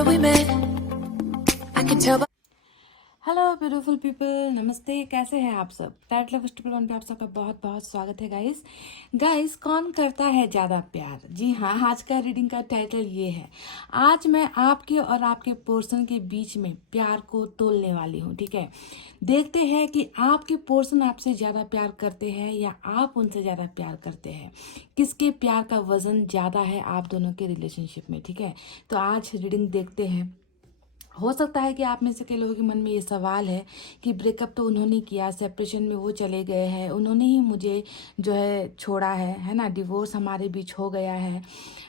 summer we met. I can tell by hello beautiful people, नमस्ते। कैसे हैं आप सब? टाइटल फेस्टिवल वन पे आप सबका बहुत बहुत स्वागत है गाइस। गाइस, कौन करता है ज़्यादा प्यार? जी हाँ, आज का रीडिंग का टाइटल ये है। आज मैं आपके और आपके पर्सन के बीच में प्यार को तोलने वाली हूँ, ठीक है। देखते हैं कि आपके पर्सन आपसे ज़्यादा प्यार करते हैं या आप उनसे ज़्यादा प्यार करते हैं। किसके प्यार का वजन ज़्यादा है आप दोनों के रिलेशनशिप में, ठीक है। तो आज रीडिंग देखते हैं। हो सकता है कि आप में से कई लोगों के मन में ये सवाल है कि ब्रेकअप तो उन्होंने किया, सेपरेशन में वो चले गए हैं, उन्होंने ही मुझे जो है छोड़ा है ना, डिवोर्स हमारे बीच हो गया है,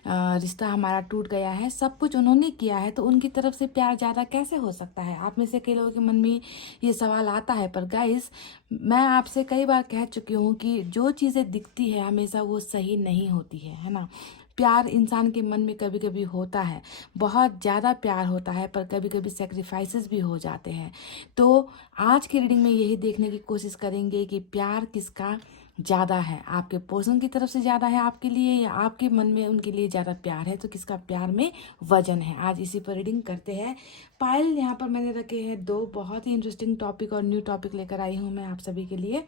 रिश्ता हमारा टूट गया है, सब कुछ उन्होंने किया है, तो उनकी तरफ से प्यार ज़्यादा कैसे हो सकता है? आप में से कई लोगों के मन में ये सवाल आता है। पर गाइस, मैं आपसे कई बार कह चुकी हूँ कि जो चीज़ें दिखती है हमेशा वो सही नहीं होती है ना। प्यार इंसान के मन में कभी कभी होता है, बहुत ज़्यादा प्यार होता है, पर कभी कभी सेक्रीफाइसेस भी हो जाते हैं। तो आज की रीडिंग में यही देखने की कोशिश करेंगे कि प्यार किसका ज़्यादा है। आपके पर्सन की तरफ से ज़्यादा है आपके लिए, या आपके मन में उनके लिए ज़्यादा प्यार है, तो किसका प्यार में वजन है। आज इसी पर रीडिंग करते हैं। पायल यहाँ पर मैंने रखे हैं दो बहुत ही इंटरेस्टिंग टॉपिक और न्यू टॉपिक लेकर आई हूँ मैं आप सभी के लिए।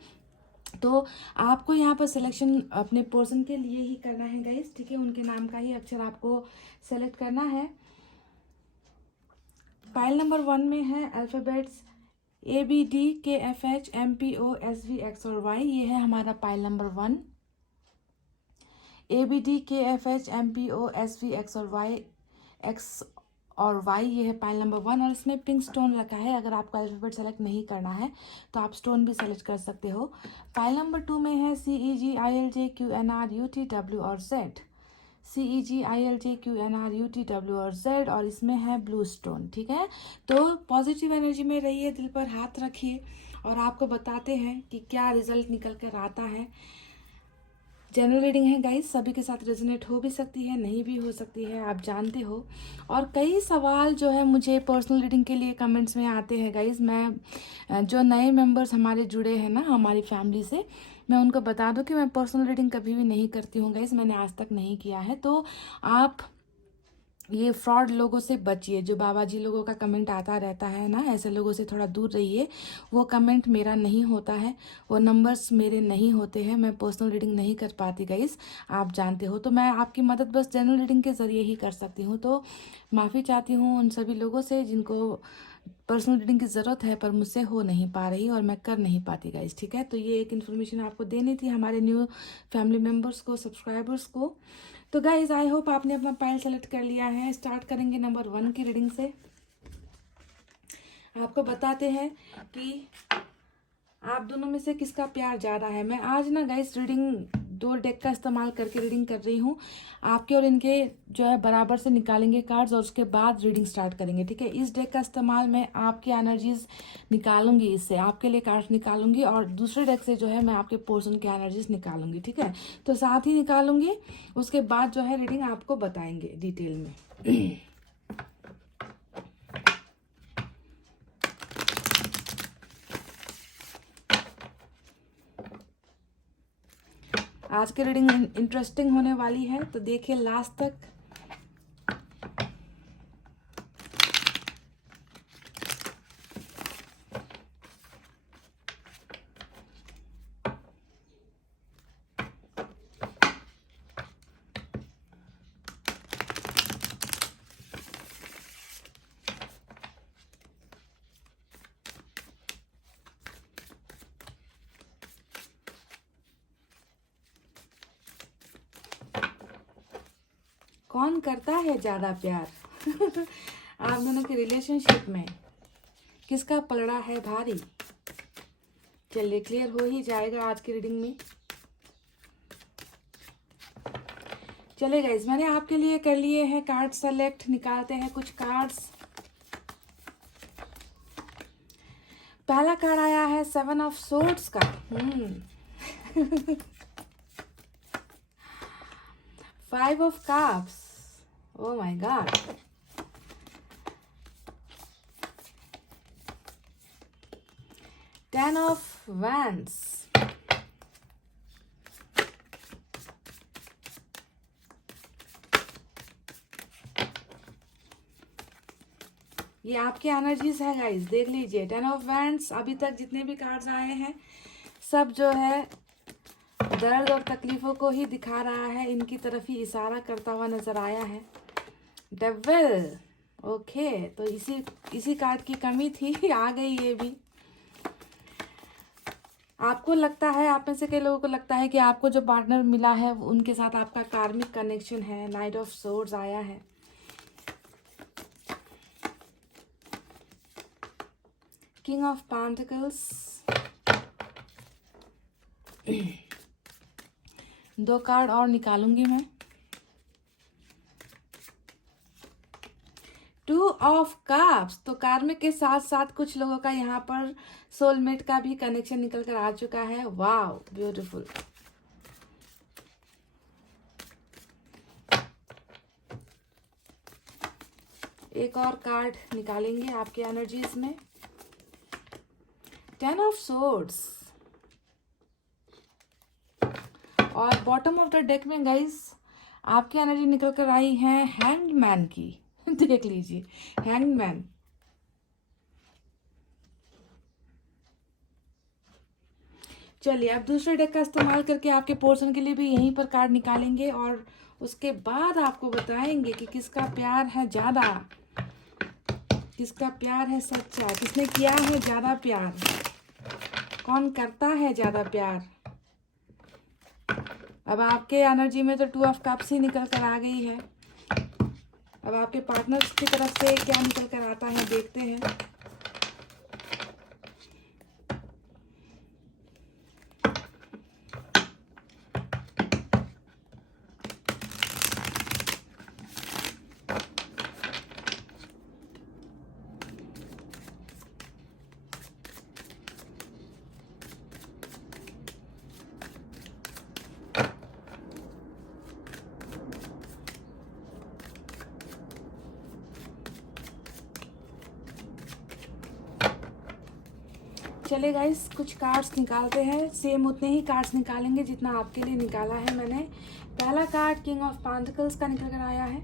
तो आपको यहाँ पर सिलेक्शन अपने पर्सन के लिए ही करना है गाइस, ठीक है। उनके नाम का ही अक्षर आपको सेलेक्ट करना है। पाइल नंबर 1 में है अल्फ़ाबेट्स ABDKFHMPOSVXOR Y। ये है हमारा pile number 1। ABDKFHMPOSVXOR Y, x और वाई, ये है पाइल नंबर 1। और इसमें पिंक स्टोन रखा है। अगर आपको अल्फ़ाबेट सेलेक्ट नहीं करना है तो आप स्टोन भी सेलेक्ट कर सकते हो। पाइल नंबर 2 में है CEGILJQNRUTW और Z। CEGILJQNRUTW और Z, और इसमें है ब्लू स्टोन, ठीक है। तो पॉजिटिव एनर्जी में रहिए, दिल पर हाथ रखिए और आपको बताते हैं कि क्या रिजल्ट निकल कर आता है। जनरल रीडिंग है गाइस, सभी के साथ रेजोनेट हो भी सकती है, नहीं भी हो सकती है, आप जानते हो। और कई सवाल जो है मुझे पर्सनल रीडिंग के लिए कमेंट्स में आते हैं गाइस। मैं जो नए मेंबर्स हमारे जुड़े हैं ना हमारी फैमिली से, मैं उनको बता दूं कि मैं पर्सनल रीडिंग कभी भी नहीं करती हूँ गाइस, मैंने आज तक नहीं किया है। तो आप ये फ्रॉड लोगों से बचिए। जो बाबा जी लोगों का कमेंट आता रहता है ना, ऐसे लोगों से थोड़ा दूर रहिए। वो कमेंट मेरा नहीं होता है, वो नंबर्स मेरे नहीं होते हैं, मैं पर्सनल रीडिंग नहीं कर पाती गाइस, आप जानते हो। तो मैं आपकी मदद बस जनरल रीडिंग के ज़रिए ही कर सकती हूँ। तो माफ़ी चाहती हूँ उन सभी लोगों से जिनको पर्सनल रीडिंग की ज़रूरत है पर मुझसे हो नहीं पा रही और मैं कर नहीं पाती गाइस, ठीक है। तो ये एक इन्फॉर्मेशन आपको देनी थी हमारे न्यू फैमिली मेम्बर्स को, सब्सक्राइबर्स को। तो गाइज, आई होप आपने अपना पाइल सेलेक्ट कर लिया है। स्टार्ट करेंगे नंबर 1 की रीडिंग से। आपको बताते हैं कि आप दोनों में से किसका प्यार ज़्यादा है। मैं आज ना गाइस रीडिंग 2 डेक का इस्तेमाल करके रीडिंग कर रही हूँ। आपके और इनके जो है बराबर से निकालेंगे कार्ड्स और उसके बाद रीडिंग स्टार्ट करेंगे, ठीक है। इस डेक का इस्तेमाल मैं आपकी एनर्जीज निकालूंगी, इससे आपके लिए कार्ड्स निकालूंगी, और दूसरे डेक से जो है मैं आपके पर्सन की एनर्जीज निकालूंगी, ठीक है। तो साथ ही निकालूंगी, उसके बाद जो है रीडिंग आपको बताएंगे डिटेल में। आज की रीडिंग इंटरेस्टिंग होने वाली है, तो देखिए लास्ट तक। कौन करता है ज्यादा प्यार? आप दोनों के रिलेशनशिप में किसका पलड़ा है भारी? चलिए, क्लियर हो ही जाएगा आज की रीडिंग में। चले गाइस, मैंने आपके लिए कर लिए हैं कार्ड सेलेक्ट। निकालते हैं कुछ कार्ड्स। पहला कार्ड आया है 7 ऑफ सोर्ड्स का। 5 of cups. Oh my God. 10 of wands। ये आपके एनर्जीज है गाइस, देख लीजिए। 10 ऑफ वैंड्स, अभी तक जितने भी कार्ड्स आए हैं सब जो है दर्द और तकलीफों को ही दिखा रहा है, इनकी तरफ ही इशारा करता हुआ नजर आया है। डेविल, ओके, तो इसी कार्ड की कमी थी, आ गई ये भी। आपको लगता है, आप में से कई लोगों को लगता है कि आपको जो पार्टनर मिला है उनके साथ आपका कार्मिक कनेक्शन है। नाइट ऑफ सोर्ड्स आया है। किंग ऑफ पेंटिकल्स, 2 कार्ड और निकालूंगी मैं। 2 ऑफ कप्स, तो कार्मिक के साथ साथ कुछ लोगों का यहाँ पर सोलमेट का भी कनेक्शन निकल कर आ चुका है। Wow, beautiful. एक और कार्ड निकालेंगे आपके एनर्जीज में। 10 ऑफ सोर्ड्स, और बॉटम ऑफ द डेक में गाइस आपकी एनर्जी निकल कर आई है हैंगमैन की। देख लीजिए, हैंगमैन। चलिए अब दूसरे डेक का इस्तेमाल करके आपके पोर्शन के लिए भी यहीं पर कार्ड निकालेंगे और उसके बाद आपको बताएंगे कि किसका प्यार है ज्यादा, किसका प्यार है सच्चा, किसने किया है ज्यादा प्यार, कौन करता है ज्यादा प्यार। अब आपके एनर्जी में तो 2 ऑफ कप्स ही निकल कर आ गई है। अब आपके पार्टनर्स की तरफ से क्या निकल कर आता है देखते हैं। चले गाइस, कुछ कार्ड्स निकालते हैं। सेम उतने ही कार्ड्स निकालेंगे जितना आपके लिए निकाला है मैंने। पहला कार्ड किंग ऑफ पेंटिकल्स का निकल कर आया है।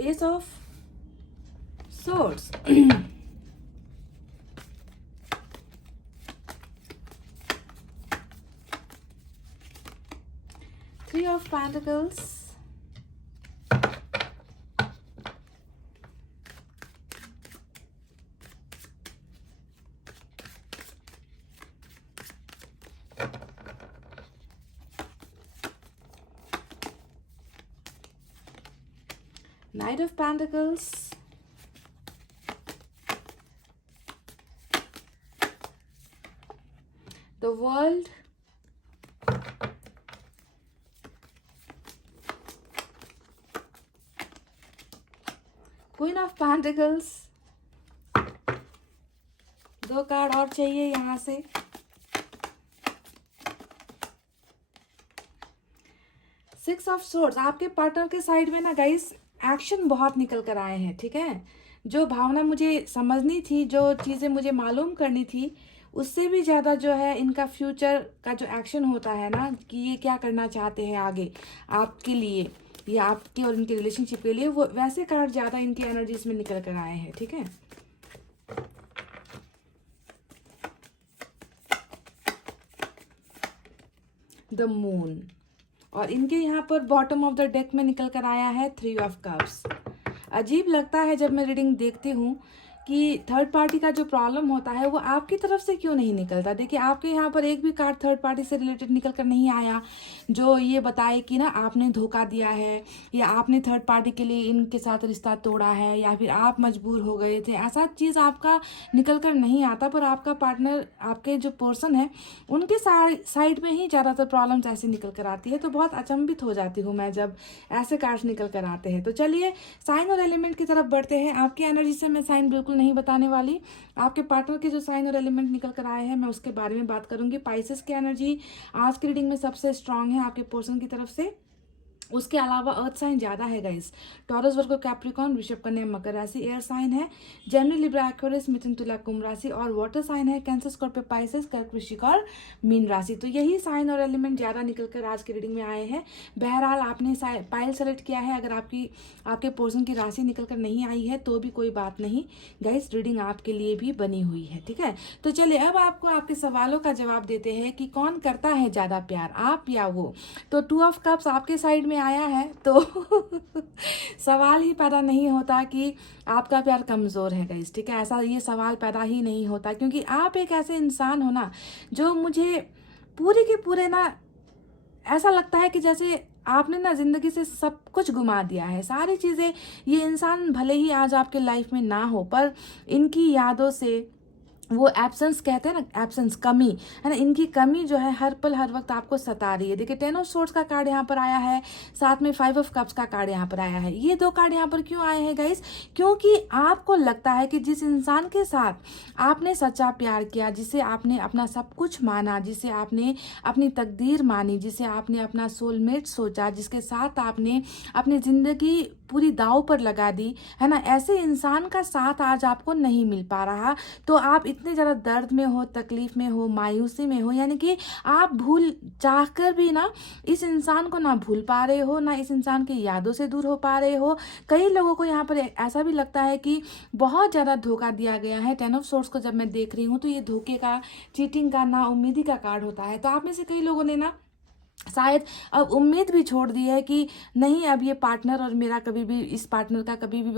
S of swords, 3 of pentacles, Knight of Pentacles, the World, Queen of Pentacles। 2 card और चाहिए यहाँ से। सिक्स ऑफ सोर्ड्स, आपके पार्टनर के साइड में ना गाइस एक्शन बहुत निकल कर आए हैं, ठीक है। जो भावना मुझे समझनी थी, जो चीज़ें मुझे मालूम करनी थी, उससे भी ज़्यादा जो है इनका फ्यूचर का जो एक्शन होता है ना, कि ये क्या करना चाहते हैं आगे आपके लिए या आपके और इनके रिलेशनशिप के लिए, वो वैसे कार्ड ज़्यादा इनकी एनर्जीज में निकल कर आए हैं, ठीक है। द मून, और इनके यहाँ पर बॉटम ऑफ द डेक में निकल कर आया है 3 ऑफ कप्स। अजीब लगता है जब मैं रीडिंग देखती हूँ कि थर्ड पार्टी का जो प्रॉब्लम होता है वो आपकी तरफ से क्यों नहीं निकलता। देखिए आपके यहाँ पर एक भी कार्ड थर्ड पार्टी से रिलेटेड निकल कर नहीं आया जो ये बताए कि ना आपने धोखा दिया है या आपने थर्ड पार्टी के लिए इनके साथ रिश्ता तोड़ा है या फिर आप मजबूर हो गए थे। ऐसा चीज़ आपका निकल कर नहीं आता, पर आपका पार्टनर, आपके जो पर्सन है, उनके साइड में ही ज़्यादातर प्रॉब्लम्स ऐसे निकल कर आती है। तो बहुत अचंभित हो जाती हूँ मैं जब ऐसे कार्ड्स निकल कर आते हैं। तो चलिए साइन और एलिमेंट की तरफ बढ़ते हैं। आपकी एनर्जी से मैं साइन बिल्कुल नहीं बताने वाली, आपके पार्टनर के जो साइन और एलिमेंट निकल कर आए हैं मैं उसके बारे में बात करूंगी। पाइसेस की एनर्जी आज की रीडिंग में सबसे स्ट्रांग है आपके पर्सन की तरफ से। उसके अलावा अर्थ साइन ज़्यादा है गाइस। टॉरस, वर्गो, कैप्रिकॉर्न, वृषभ, कन्या, मकर राशि एयर साइन है। जेमिनी, लिब्रा, एक्वेरियस, मिथुन, तुला, कुंभ राशि और वाटर साइन है कैंसर, स्कॉर्पियो, पाइसेस, कर्क, वृश्चिक और मीन राशि। तो यही साइन और एलिमेंट ज़्यादा निकल कर आज की रीडिंग में आए हैं। बहरहाल आपने पाइल सेलेक्ट किया है, अगर आपके पोर्शन की राशि निकल कर नहीं आई है तो भी कोई बात नहीं गाइस, रीडिंग आपके लिए भी बनी हुई है, ठीक है। तो चलिए अब आपको आपके सवालों का जवाब देते हैं कि कौन करता है ज़्यादा प्यार, आप या वो। तो 2 ऑफ कप्स आपके साइड में आया है तो सवाल ही पैदा नहीं होता कि आपका प्यार कमज़ोर है गाइस, ठीक है। ऐसा ये सवाल पैदा ही नहीं होता, क्योंकि आप एक ऐसे इंसान हो ना जो मुझे पूरे के पूरे ना ऐसा लगता है कि जैसे आपने ना ज़िंदगी से सब कुछ घुमा दिया है, सारी चीज़ें। ये इंसान भले ही आज आपके लाइफ में ना हो, पर इनकी यादों से वो एब्सेंस कहते हैं ना, एब्सेंस, कमी है ना, इनकी कमी जो है हर पल हर वक्त आपको सता रही है। देखिए 10 ऑफ सोर्ड्स का कार्ड यहाँ पर आया है, साथ में 5 ऑफ कप्स का कार्ड यहाँ पर आया है। ये 2 कार्ड यहाँ पर क्यों आए हैं गाइस? क्योंकि आपको लगता है कि जिस इंसान के साथ आपने सच्चा प्यार किया, जिसे आपने अपना सब कुछ माना, जिसे आपने अपनी तकदीर मानी, जिसे आपने अपना सोलमेट सोचा, जिसके साथ आपने अपनी ज़िंदगी पूरी दांव पर लगा दी है ना, ऐसे इंसान का साथ आज आपको नहीं मिल पा रहा। तो आप इतने ज़्यादा दर्द में हो, तकलीफ में हो, मायूसी में हो, यानी कि आप भूल चाहकर भी ना इस इंसान को ना भूल पा रहे हो, ना इस इंसान की यादों से दूर हो पा रहे हो। कई लोगों को यहाँ पर ऐसा भी लगता है कि बहुत ज़्यादा धोखा दिया गया है। 10 ऑफ सोर्ड्स को जब मैं देख रही हूँ तो ये धोखे का, चीटिंग का, नाउम्मीदी का कार्ड होता है। तो आप में से कई लोगों ने ना शायद अब उम्मीद भी छोड़ दी है कि नहीं, अब ये पार्टनर और मेरा कभी भी, इस पार्टनर का कभी भी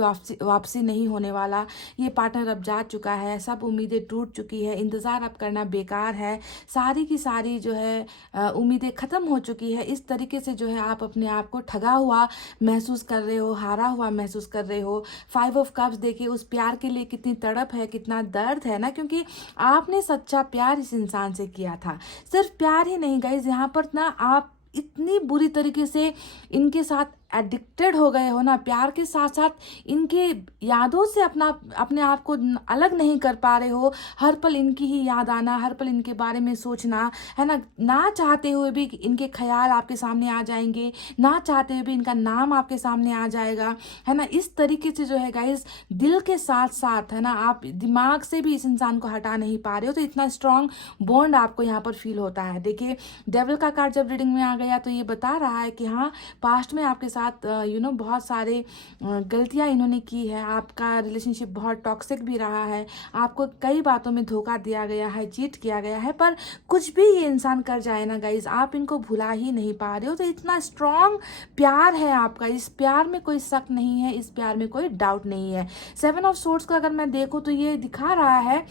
वापसी नहीं होने वाला, ये पार्टनर अब जा चुका है, सब उम्मीदें टूट चुकी है, इंतज़ार अब करना बेकार है, सारी की सारी जो है उम्मीदें ख़त्म हो चुकी है। इस तरीके से जो है आप अपने आप को ठगा हुआ महसूस कर रहे हो, हारा हुआ महसूस कर रहे हो। 5 ऑफ कप्स देखिए, उस प्यार के लिए कितनी तड़प है, कितना दर्द है ना, क्योंकि आपने सच्चा प्यार इस इंसान से किया था। सिर्फ प्यार ही नहीं गाइस, यहाँ पर ना आप इतनी बुरी तरीके से इनके साथ एडिक्टेड हो गए हो ना, प्यार के साथ साथ इनके यादों से अपने आप को अलग नहीं कर पा रहे हो। हर पल इनकी ही याद आना, हर पल इनके बारे में सोचना है ना चाहते हुए भी इनके ख्याल आपके सामने आ जाएंगे, ना चाहते हुए भी इनका नाम आपके सामने आ जाएगा, है ना। इस तरीके से जो है गाइस, दिल के साथ साथ है ना, आप दिमाग से भी इस इंसान को हटा नहीं पा रहे हो। तो इतना स्ट्रॉन्ग बॉन्ड आपको यहाँ पर फील होता है। देखिए डेविल का कार्ड जब रीडिंग में आ गया तो ये बता रहा है कि हाँ, पास्ट में आपके साथ बहुत सारे गलतियां इन्होंने की है, आपका रिलेशनशिप बहुत टॉक्सिक भी रहा है, आपको कई बातों में धोखा दिया गया है, चीट किया गया है, पर कुछ भी ये इंसान कर जाए ना गाइज, आप इनको भुला ही नहीं पा रहे हो। तो इतना स्ट्रॉन्ग प्यार है आपका, इस प्यार में कोई शक नहीं है, इस प्यार में कोई डाउट नहीं है। 7 ऑफ सोर्ड्स का अगर मैं देखूँ तो ये दिखा रहा है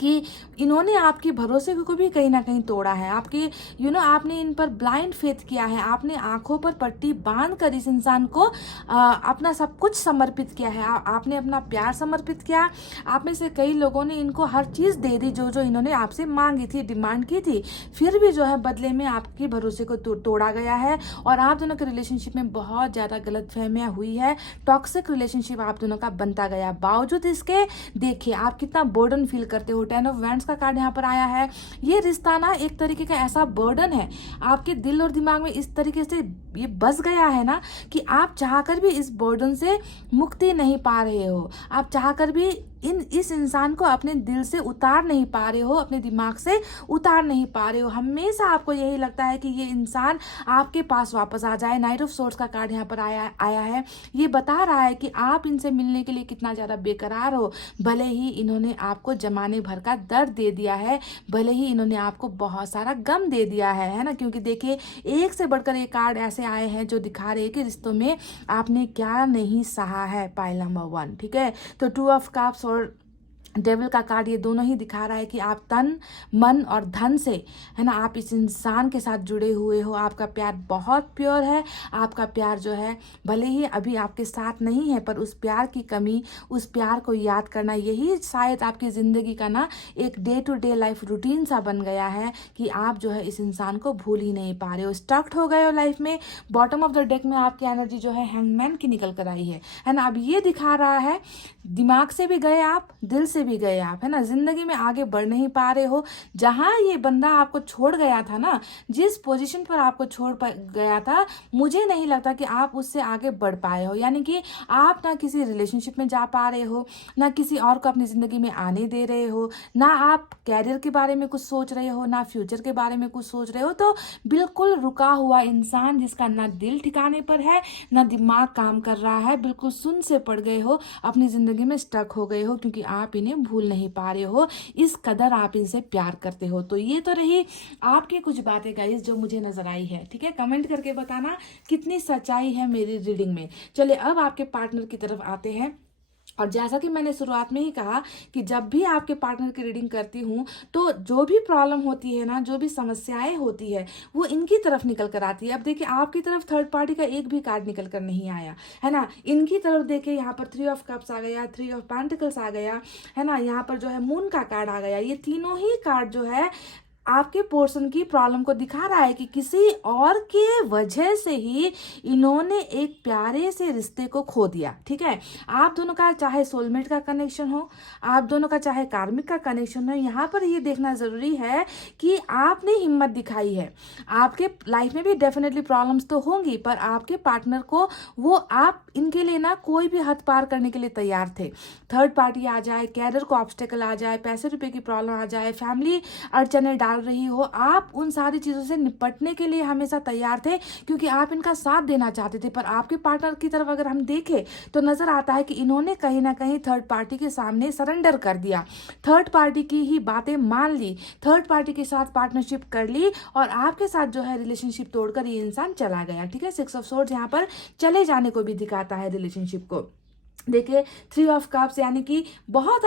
कि इन्होंने आपके भरोसे को भी कहीं ना कहीं तोड़ा है। आपके आपने इन पर ब्लाइंड फेथ किया है, आपने आंखों पर पट्टी बांध कर इस इंसान को अपना सब कुछ समर्पित किया है, आपने अपना प्यार समर्पित किया। आप में से कई लोगों ने इनको हर चीज़ दे दी जो इन्होंने आपसे मांगी थी, डिमांड की थी, फिर भी जो है बदले में आपके भरोसे को तोड़ा गया है और आप दोनों के रिलेशनशिप में बहुत ज़्यादा गलतफहमियां हुई है, टॉक्सिक रिलेशनशिप आप दोनों का बनता गया। बावजूद इसके देखिए आप कितना बर्डन फील करते हो। 10 ऑफ वैंड्स का कार्ड यहाँ पर आया है। ये रिश्ता ना एक तरीके का ऐसा बर्डन है, आपके दिल और दिमाग में इस तरीके से ये बस गया है ना कि आप चाहकर भी इस बर्डन से मुक्ति नहीं पा रहे हो, आप चाहकर भी इस इंसान को अपने दिल से उतार नहीं पा रहे हो, अपने दिमाग से उतार नहीं पा रहे हो। हमेशा आपको यही लगता है कि ये इंसान आपके पास वापस आ जाए। नाइट ऑफ सोर्ड्स का कार्ड यहाँ पर आया है। ये बता रहा है कि आप इनसे मिलने के लिए कितना ज़्यादा बेकरार हो। भले ही इन्होंने आपको जमाने भर का दर्द दे दिया है, भले ही इन्होंने आपको बहुत सारा गम दे दिया है ना, क्योंकि देखिए एक से बढ़कर एक कार्ड ऐसे आए हैं जो दिखा रहे हैं कि रिश्तों में आपने क्या नहीं सहा है। पाइल नंबर 1, ठीक है। तो 2 ऑफ कप्स और डेविल का कार्ड ये दोनों ही दिखा रहा है कि आप तन, मन और धन से है ना, आप इस इंसान के साथ जुड़े हुए हो। आपका प्यार बहुत प्योर है। आपका प्यार जो है भले ही अभी आपके साथ नहीं है, पर उस प्यार की कमी, उस प्यार को याद करना, यही शायद आपकी ज़िंदगी का ना एक day to day life routine सा बन गया है कि आप जो है इस इंसान को भूल ही नहीं पा रहे हो, स्टक्ड हो गए हो लाइफ में। बॉटम ऑफ द डेक में आपकी एनर्जी जो है हैंगमैन की निकल कर आई है ना। अब ये दिखा रहा है दिमाग से भी गए आप, दिल से भी गए आप, है ना, जिंदगी में आगे बढ़ नहीं पा रहे हो। जहां ये बंदा आपको छोड़ गया था ना, जिस पोजीशन पर आपको गया था, मुझे नहीं लगता कि आप उससे आगे बढ़ पाए हो। यानी कि आप ना किसी रिलेशनशिप में जा पा रहे हो, ना किसी और को अपनी जिंदगी में आने दे रहे हो, ना आप कैरियर के बारे में कुछ सोच रहे हो, ना फ्यूचर के बारे में कुछ सोच रहे हो। तो बिल्कुल रुका हुआ इंसान, जिसका ना दिल ठिकाने पर है ना दिमाग काम कर रहा है, बिल्कुल सुन से पड़ गए हो, अपनी जिंदगी में स्टक हो गए हो, क्योंकि आप इन्हें भूल नहीं पा रहे हो, इस कदर आप इनसे प्यार करते हो। तो ये तो रही आपकी कुछ बातें गाइस जो मुझे नजर आई है। ठीक है, कमेंट करके बताना कितनी सच्चाई है मेरी रीडिंग में। चलिए अब आपके पार्टनर की तरफ आते हैं। और जैसा कि मैंने शुरुआत में ही कहा कि जब भी आपके पार्टनर की रीडिंग करती हूँ तो जो भी प्रॉब्लम होती है ना, जो भी समस्याएं होती है, वो इनकी तरफ निकल कर आती है। अब देखिए आपकी तरफ थर्ड पार्टी का एक भी कार्ड निकल कर नहीं आया, है ना। इनकी तरफ देखिए यहाँ पर 3 ऑफ कप्स आ गया, 3 ऑफ पेंटिकल्स आ गया, है ना, यहाँ पर जो है मून का कार्ड आ गया। ये तीनों ही कार्ड जो है आपके पोर्शन की प्रॉब्लम को दिखा रहा है कि किसी और के वजह से ही इन्होंने एक प्यारे से रिश्ते को खो दिया। ठीक है, आप दोनों का चाहे सोलमेट का कनेक्शन हो, आप दोनों का चाहे कार्मिक का कनेक्शन हो, यहाँ पर ये देखना जरूरी है कि आपने हिम्मत दिखाई है। आपके लाइफ में भी डेफिनेटली प्रॉब्लम्स तो होंगी, पर आपके पार्टनर को वो आप इनके लिए ना कोई भी हद पार करने के लिए तैयार थे। थर्ड पार्टी आ जाए, कैरियर को ऑब्स्टेकल आ जाए, पैसे रुपए की प्रॉब्लम आ जाए, फैमिली अड़चने डाल रही हो, आप उन सारी चीजों से निपटने के लिए हमेशा तैयार थे, क्योंकि आप इनका साथ देना चाहते थे। पर आपके पार्टनर की तरफ अगर हम देखें तो नजर आता है कि इन्होंने कहीं ना कहीं थर्ड पार्टी के सामने सरेंडर कर दिया, थर्ड पार्टी की ही बातें मान ली, थर्ड पार्टी के साथ पार्टनरशिप कर ली, और आपके साथ जो है रिलेशनशिप तोड़कर ये इंसान चला गया। ठीक है, 6 ऑफ सोर्ड्स यहाँ पर चले जाने को भी दिखाता है रिलेशनशिप को। देखिए 3 ऑफ कप्स, यानी कि बहुत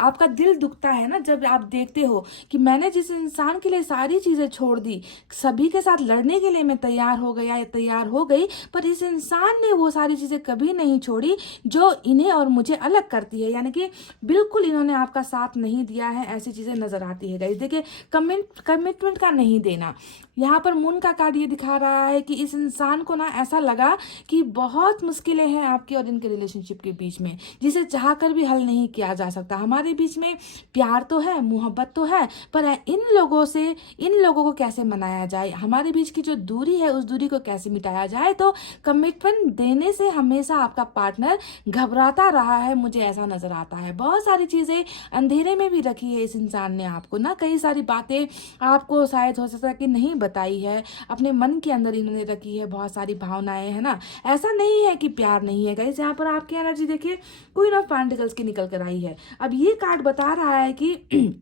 आपका दिल दुखता है ना जब आप देखते हो कि मैंने जिस इंसान के लिए सारी चीजें छोड़ दी, सभी के साथ लड़ने के लिए मैं तैयार हो गया या तैयार हो गई, पर इस इंसान ने वो सारी चीजें कभी नहीं छोड़ी जो इन्हें और मुझे अलग करती है। यानी कि बिल्कुल इन्होंने आपका साथ नहीं दिया है, ऐसी चीजें नजर आती है गाइस। देखिए कमिटमेंट का नहीं देना, यहाँ पर मून का कार्ड ये दिखा रहा है कि इस इंसान को ना ऐसा लगा कि बहुत मुश्किलें हैं आपकी और इनके रिलेशनशिप के बीच में, जिसे चाहकर भी हल नहीं किया जा सकता। हमारे बीच में प्यार तो है, मोहब्बत तो है, पर इन लोगों को कैसे मनाया जाए, हमारे बीच की जो दूरी है उस दूरी को कैसे मिटाया जाए। तो कमिटमेंट देने से हमेशा आपका पार्टनर घबराता रहा है, मुझे ऐसा नजर आता है। बहुत सारी चीजें अंधेरे में भी रखी है इस इंसान ने आपको ना, कई सारी बातें आपको शायद हो सकता है कि नहीं बताई है, अपने मन के अंदर इन्होंने रखी है, बहुत सारी भावनाएं, है ना। ऐसा नहीं है कि प्यार नहीं है गाइस, यहाँ पर आपकी एनर्जी देखिए क्वीन ऑफ पेंटिकल्स की निकल कर आई है। अब ये कार्ड बता रहा है कि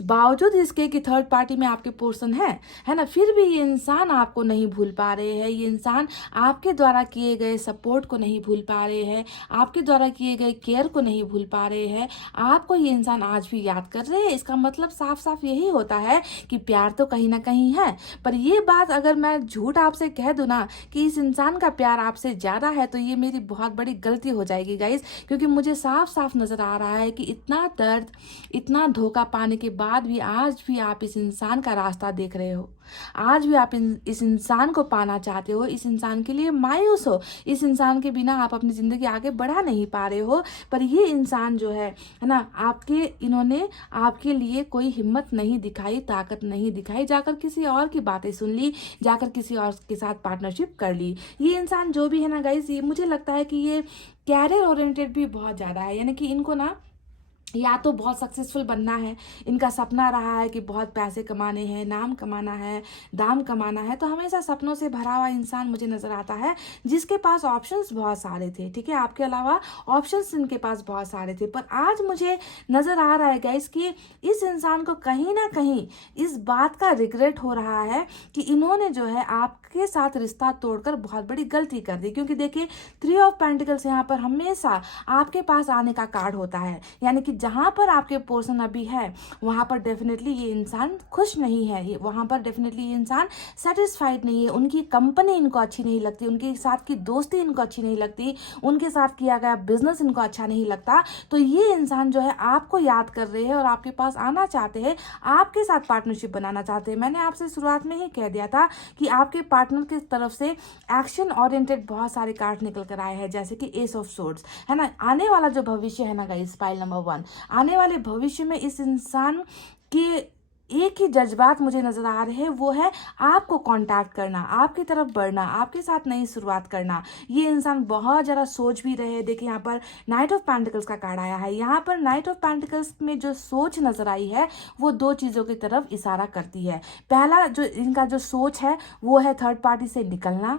बावजूद इसके कि थर्ड पार्टी में आपके पोर्शन है ना, फिर भी ये इंसान आपको नहीं भूल पा रहे हैं, ये इंसान आपके द्वारा किए गए सपोर्ट को नहीं भूल पा रहे हैं, आपके द्वारा किए गए केयर को नहीं भूल पा रहे हैं, आपको ये इंसान आज भी याद कर रहे हैं। इसका मतलब साफ साफ यही होता है कि प्यार तो कहीं ना कहीं है। पर ये बात अगर मैं झूठ आपसे कह दूं ना कि इस इंसान का प्यार आपसे ज्यादा है, तो ये मेरी बहुत बड़ी गलती हो जाएगी गाइस, क्योंकि मुझे साफ साफ नजर आ रहा है कि इतना दर्द, इतना धोखा पाने के बाद भी आज भी आप इस इंसान का रास्ता देख रहे हो, आज भी आप इस इंसान को पाना चाहते हो, इस इंसान के लिए मायूस हो, इस इंसान के बिना आप अपनी जिंदगी आगे बढ़ा नहीं पा रहे हो। पर ये इंसान जो है ना, इन्होंने आपके लिए कोई हिम्मत नहीं दिखाई, ताकत नहीं दिखाई, जाकर किसी और की बातें सुन ली, जाकर किसी और के साथ पार्टनरशिप कर ली। ये इंसान जो भी है ना गाइस, ये मुझे लगता है कि ये कैरियर ओरिएंटेड भी बहुत ज्यादा है, यानी कि इनको ना या तो बहुत सक्सेसफुल बनना है, इनका सपना रहा है कि बहुत पैसे कमाने हैं, नाम कमाना है, दाम कमाना है। तो हमेशा सपनों से भरा हुआ इंसान मुझे नजर आता है, जिसके पास ऑप्शंस बहुत सारे थे। ठीक है, आपके अलावा ऑप्शंस इनके पास बहुत सारे थे। पर आज मुझे नजर आ रहा है गाइस कि इस इंसान को कहीं ना कहीं इस बात का रिग्रेट हो रहा है कि इन्होंने जो है आपके साथ रिश्ता तोड़कर बहुत बड़ी गलती कर दी। क्योंकि देखिए 3 ऑफ पेंटिकल्स यहाँ पर हमेशा आपके पास आने का कार्ड होता है, यानी कि जहां पर आपके पोर्शन अभी है वहां पर डेफिनेटली ये इंसान खुश नहीं है, वहां पर डेफिनेटली ये इंसान सेटिस्फाइड नहीं है, उनकी कंपनी इनको अच्छी नहीं लगती, उनके साथ की दोस्ती इनको अच्छी नहीं लगती, उनके साथ किया गया बिजनेस इनको अच्छा नहीं लगता। तो ये इंसान जो है आपको याद कर रहे हैं और आपके पास आना चाहते हैं, आपके साथ पार्टनरशिप बनाना चाहते हैं। मैंने आपसे शुरुआत में ही कह दिया था कि आपके पार्टनर की तरफ से एक्शन ओरिएंटेड बहुत सारे कार्ड निकल कर आए हैं, जैसे कि एस ऑफ सोर्ड्स, है ना। आने वाला जो भविष्य है ना गाइस, पाइल नंबर 1, आने वाले भविष्य में इस इंसान के एक ही जज्बात मुझे नजर आ रहे हैं, वो है आपको कांटेक्ट करना, आपकी तरफ बढ़ना, आपके साथ नई शुरुआत करना। ये इंसान बहुत ज़्यादा सोच भी रहे हैं। देखिए यहाँ पर नाइट ऑफ पेंटिकल्स का कार्ड आया है। यहाँ पर नाइट ऑफ पेंटिकल्स में जो सोच नजर आई है वो दो चीज़ों की तरफ इशारा करती है। पहला जो इनका जो सोच है वो है थर्ड पार्टी से निकलना।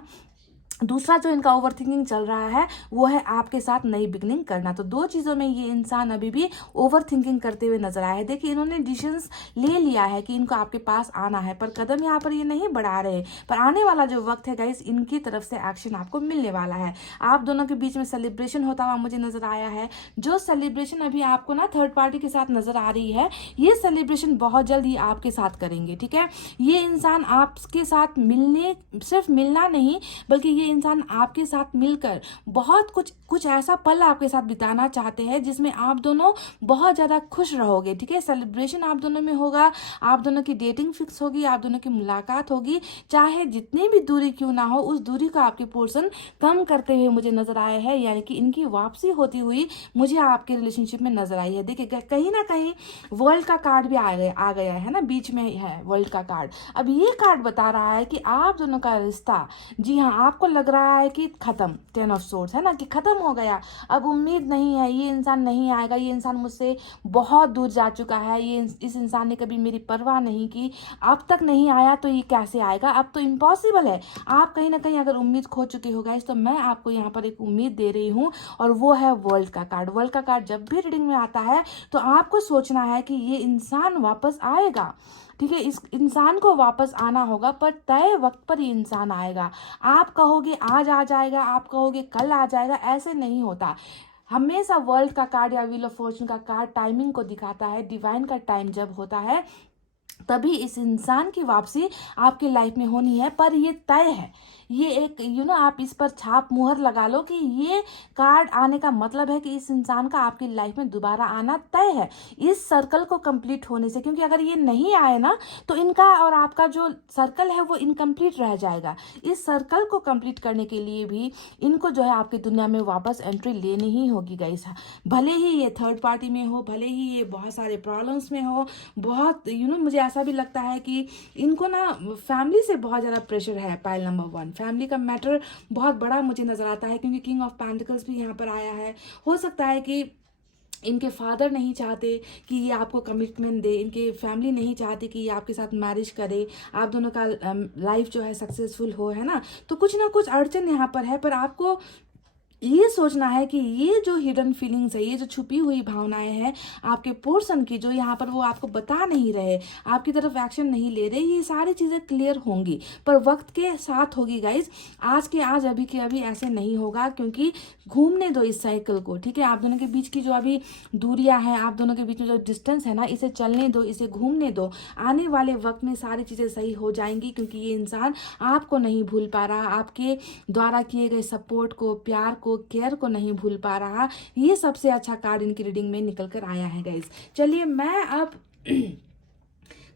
दूसरा जो इनका ओवर थिंकिंग चल रहा है वो है आपके साथ नई बिगनिंग करना। तो दो चीज़ों में ये इंसान अभी भी ओवर थिंकिंग करते हुए नजर आया है। देखिए इन्होंने डिसीजंस ले लिया है कि इनको आपके पास आना है, पर कदम यहाँ पर ये नहीं बढ़ा रहे। पर आने वाला जो वक्त है गाइस, इनकी तरफ से एक्शन आपको मिलने वाला है। आप दोनों के बीच में सेलिब्रेशन होता हुआ मुझे नजर आया है। जो सेलिब्रेशन अभी आपको ना थर्ड पार्टी के साथ नजर आ रही है, ये सेलिब्रेशन बहुत जल्द ही आपके साथ करेंगे। ठीक है, ये इंसान आपके साथ मिलने, सिर्फ मिलना नहीं बल्कि ये इंसान आपके साथ मिलकर बहुत कुछ ऐसा पल आपके साथ बिताना चाहते हैं जिसमें आप दोनों बहुत ज़्यादा खुश रहोगे। ठीक है, सेलिब्रेशन आप दोनों में होगा, आप दोनों की डेटिंग फिक्स होगी, आप दोनों की मुलाकात होगी। चाहे जितनी भी दूरी क्यों ना हो, उस दूरी को आपके पर्सन कम करते हुए मुझे नजर आया है। यानी कि इनकी वापसी होती हुई मुझे आपके रिलेशनशिप में नजर आई है। देखिए कहीं ना कहीं वर्ल्ड का कार्ड भी आ गया है ना, बीच में है वर्ल्ड का कार्ड। अब ये कार्ड बता रहा है कि आप दोनों का रिश्ता, जी हाँ, आपको लग रहा है कि खत्म, 10 ऑफ सोर्ड्स है ना, कि खत्म हो गया, अब उम्मीद नहीं है, ये इंसान नहीं आएगा, ये इंसान मुझसे बहुत दूर जा चुका है, ये इस इंसान ने कभी मेरी परवाह नहीं की, अब तक नहीं आया तो ये कैसे आएगा, अब तो इम्पॉसिबल है। आप कहीं ना कहीं अगर उम्मीद खो चुके हो गाइस, तो मैं आपको यहाँ पर एक उम्मीद दे रही हूँ, और वो है वर्ल्ड का कार्ड। वर्ल्ड का कार्ड जब भी रीडिंग में आता है तो आपको सोचना है कि ये इंसान वापस आएगा। ठीक है, इस इंसान को वापस आना होगा, पर तय वक्त पर ये इंसान आएगा। आप कहोगे आज आ जाएगा, आप कहोगे कल आ जाएगा, ऐसे नहीं होता। हमेशा वर्ल्ड का कार्ड या व्हील ऑफ फॉर्चून का कार्ड टाइमिंग को दिखाता है। डिवाइन का टाइम जब होता है तभी इस इंसान की वापसी आपकी लाइफ में होनी है। पर ये तय है, ये एक आप इस पर छाप मुहर लगा लो कि ये कार्ड आने का मतलब है कि इस इंसान का आपकी लाइफ में दोबारा आना तय है, इस सर्कल को कंप्लीट होने से। क्योंकि अगर ये नहीं आए ना तो इनका और आपका जो सर्कल है वो इनकम्प्लीट रह जाएगा। इस सर्कल को कंप्लीट करने के लिए भी इनको जो है आपकी दुनिया में वापस एंट्री लेनी ही होगी गाइस। भले ही ये थर्ड पार्टी में हो, भले ही ये बहुत सारे प्रॉब्लम्स में हो, बहुत मुझे ऐसा भी लगता है कि इनको ना फैमिली से बहुत ज़्यादा प्रेशर है। पाइल नंबर 1, फैमिली का मैटर बहुत बड़ा मुझे नज़र आता है, क्योंकि किंग ऑफ पेंटिकल्स भी यहाँ पर आया है। हो सकता है कि इनके फादर नहीं चाहते कि ये आपको कमिटमेंट दे, इनके फैमिली नहीं चाहती कि ये आपके साथ मैरिज करे, आप दोनों का लाइफ जो है सक्सेसफुल हो, है ना। तो कुछ ना कुछ अड़चन यहाँ पर है, पर आपको ये सोचना है कि ये जो हिडन फीलिंग्स है, ये जो छुपी हुई भावनाएं हैं आपके पर्सन की, जो यहाँ पर वो आपको बता नहीं रहे, आपकी तरफ एक्शन नहीं ले रहे, ये सारी चीज़ें क्लियर होंगी, पर वक्त के साथ होगी गाइज। आज के आज, अभी के अभी ऐसे नहीं होगा, क्योंकि घूमने दो इस साइकिल को। ठीक है, आप दोनों के बीच की जो अभी दूरियां हैं, आप दोनों के बीच में जो डिस्टेंस है ना, इसे चलने दो, इसे घूमने दो। आने वाले वक्त में सारी चीज़ें सही हो जाएंगी, क्योंकि ये इंसान आपको नहीं भूल पा रहा, आपके द्वारा किए गए सपोर्ट को, प्यार को, केयर को नहीं भूल पा रहा। ये सबसे अच्छा कार्ड इनकी रीडिंग में निकल कर आया है गाइज। चलिए मैं अब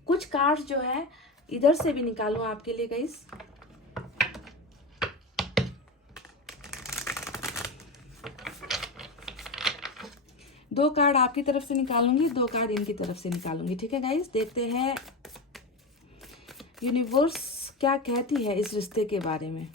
कुछ कार्ड्स जो है इधर से भी निकालूं आपके लिए गाइज। दो कार्ड आपकी तरफ से निकालूंगी, दो कार्ड इनकी तरफ से निकालूंगी। ठीक है गाइज, देखते हैं यूनिवर्स क्या कहती है इस रिश्ते के बारे में।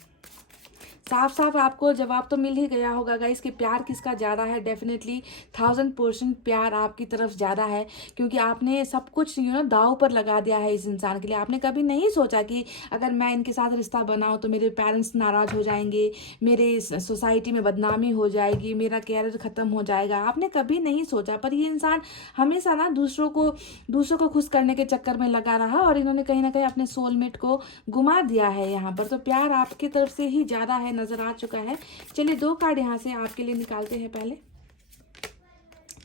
साफ साफ आपको जवाब तो मिल ही गया होगा गाइस कि प्यार किसका ज़्यादा है। डेफिनेटली 1000% प्यार आपकी तरफ ज़्यादा है, क्योंकि आपने सब कुछ दाव पर लगा दिया है इस इंसान के लिए। आपने कभी नहीं सोचा कि अगर मैं इनके साथ रिश्ता बनाऊं तो मेरे पेरेंट्स नाराज़ हो जाएंगे, मेरे सोसाइटी में बदनामी हो जाएगी, मेरा कैरियर ख़त्म हो जाएगा। आपने कभी नहीं सोचा, पर ये इंसान हमेशा ना दूसरों को खुश करने के चक्कर में लगा रहा, और इन्होंने कहीं ना कहीं अपने सोलमेट को गुमा दिया है यहाँ पर। तो प्यार आपकी तरफ से ही ज़्यादा है, नजर आ चुका है। चलिए दो कार्ड यहाँ से आपके लिए निकालते हैं। पहले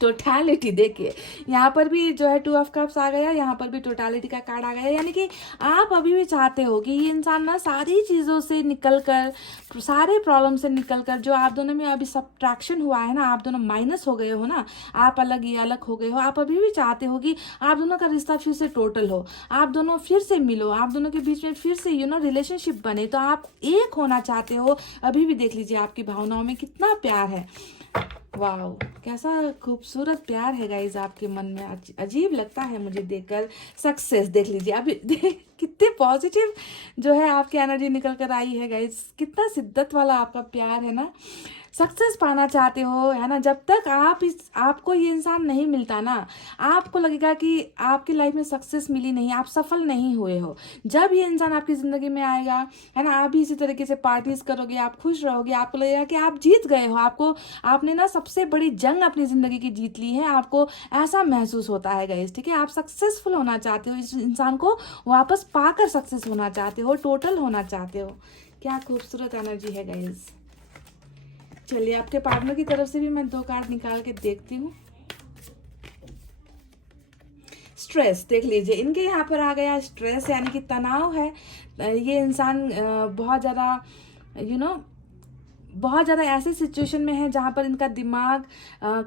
टोटैलिटी, देखिए यहाँ पर भी जो है 2 ऑफ कप्स आ गया, यहाँ पर भी टोटैलिटी का कार्ड आ गया। यानी कि आप अभी भी चाहते हो कि ये इंसान ना सारी चीज़ों से निकलकर, सारे प्रॉब्लम से निकलकर, जो आप दोनों में अभी सब्ट्रैक्शन हुआ है ना, आप दोनों माइनस हो गए हो ना, आप अलग ये अलग हो गए हो, आप अभी भी चाहते हो कि आप दोनों का रिश्ता फिर से टोटल हो, आप दोनों फिर से मिलो, आप दोनों के बीच में फिर से रिलेशनशिप बने। तो आप एक होना चाहते हो। अभी भी देख लीजिए आपकी भावनाओं में कितना प्यार है। वाह, कैसा खूबसूरत प्यार है गाइज आपके मन में। अजीब लगता है मुझे देखकर। सक्सेस देख लीजिए अभी कितने पॉजिटिव जो है आपकी एनर्जी निकल कर आई है गाइज। कितना शिद्दत वाला आपका प्यार है ना। सक्सेस पाना चाहते हो, है ना। जब तक आपको ये इंसान नहीं मिलता ना, आपको लगेगा कि आपकी लाइफ में सक्सेस मिली नहीं, आप सफल नहीं हुए हो। जब ये इंसान आपकी ज़िंदगी में आएगा, है ना, आप भी इसी तरीके से पार्टीज करोगे, आप खुश रहोगे, आपको लगेगा कि आप जीत गए हो। आपने ना सबसे बड़ी जंग अपनी ज़िंदगी की जीत ली है। आपको ऐसा महसूस होता है गाइस, ठीक है। आप सक्सेसफुल होना चाहते हो, इस इंसान को वापस पाकर सक्सेस होना चाहते हो, टोटल होना चाहते हो। क्या खूबसूरत एनर्जी है गाइस। चलिए आपके पार्टनर की तरफ से भी मैं 2 कार्ड निकाल के देखती हूँ। स्ट्रेस देख लीजिए, इनके यहाँ पर आ गया स्ट्रेस, यानी कि तनाव है। ये इंसान बहुत ज़्यादा बहुत ज़्यादा ऐसे सिचुएशन में है जहाँ पर इनका दिमाग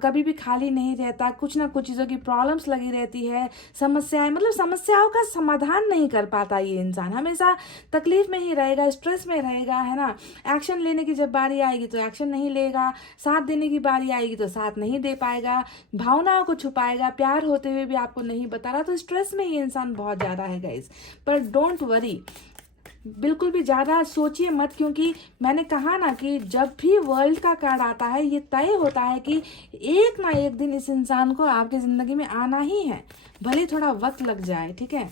कभी भी खाली नहीं रहता। कुछ ना कुछ चीज़ों की प्रॉब्लम्स लगी रहती है, समस्याएं, मतलब समस्याओं का समाधान नहीं कर पाता ये इंसान। हमेशा तकलीफ में ही रहेगा, स्ट्रेस में रहेगा, है ना। एक्शन लेने की जब बारी आएगी तो एक्शन नहीं लेगा, साथ देने की बारी आएगी तो साथ नहीं दे पाएगा, भावनाओं को छुपाएगा, प्यार होते हुए भी आपको नहीं बता रहा। तो स्ट्रेस में ये इंसान बहुत ज़्यादा है गाइस। पर डोंट वरी, बिल्कुल भी ज़्यादा सोचिए मत, क्योंकि मैंने कहा ना कि जब भी वर्ल्ड का कार्ड आता है ये तय होता है कि एक ना एक दिन इस इंसान को आपकी ज़िंदगी में आना ही है, भले थोड़ा वक्त लग जाए, ठीक है।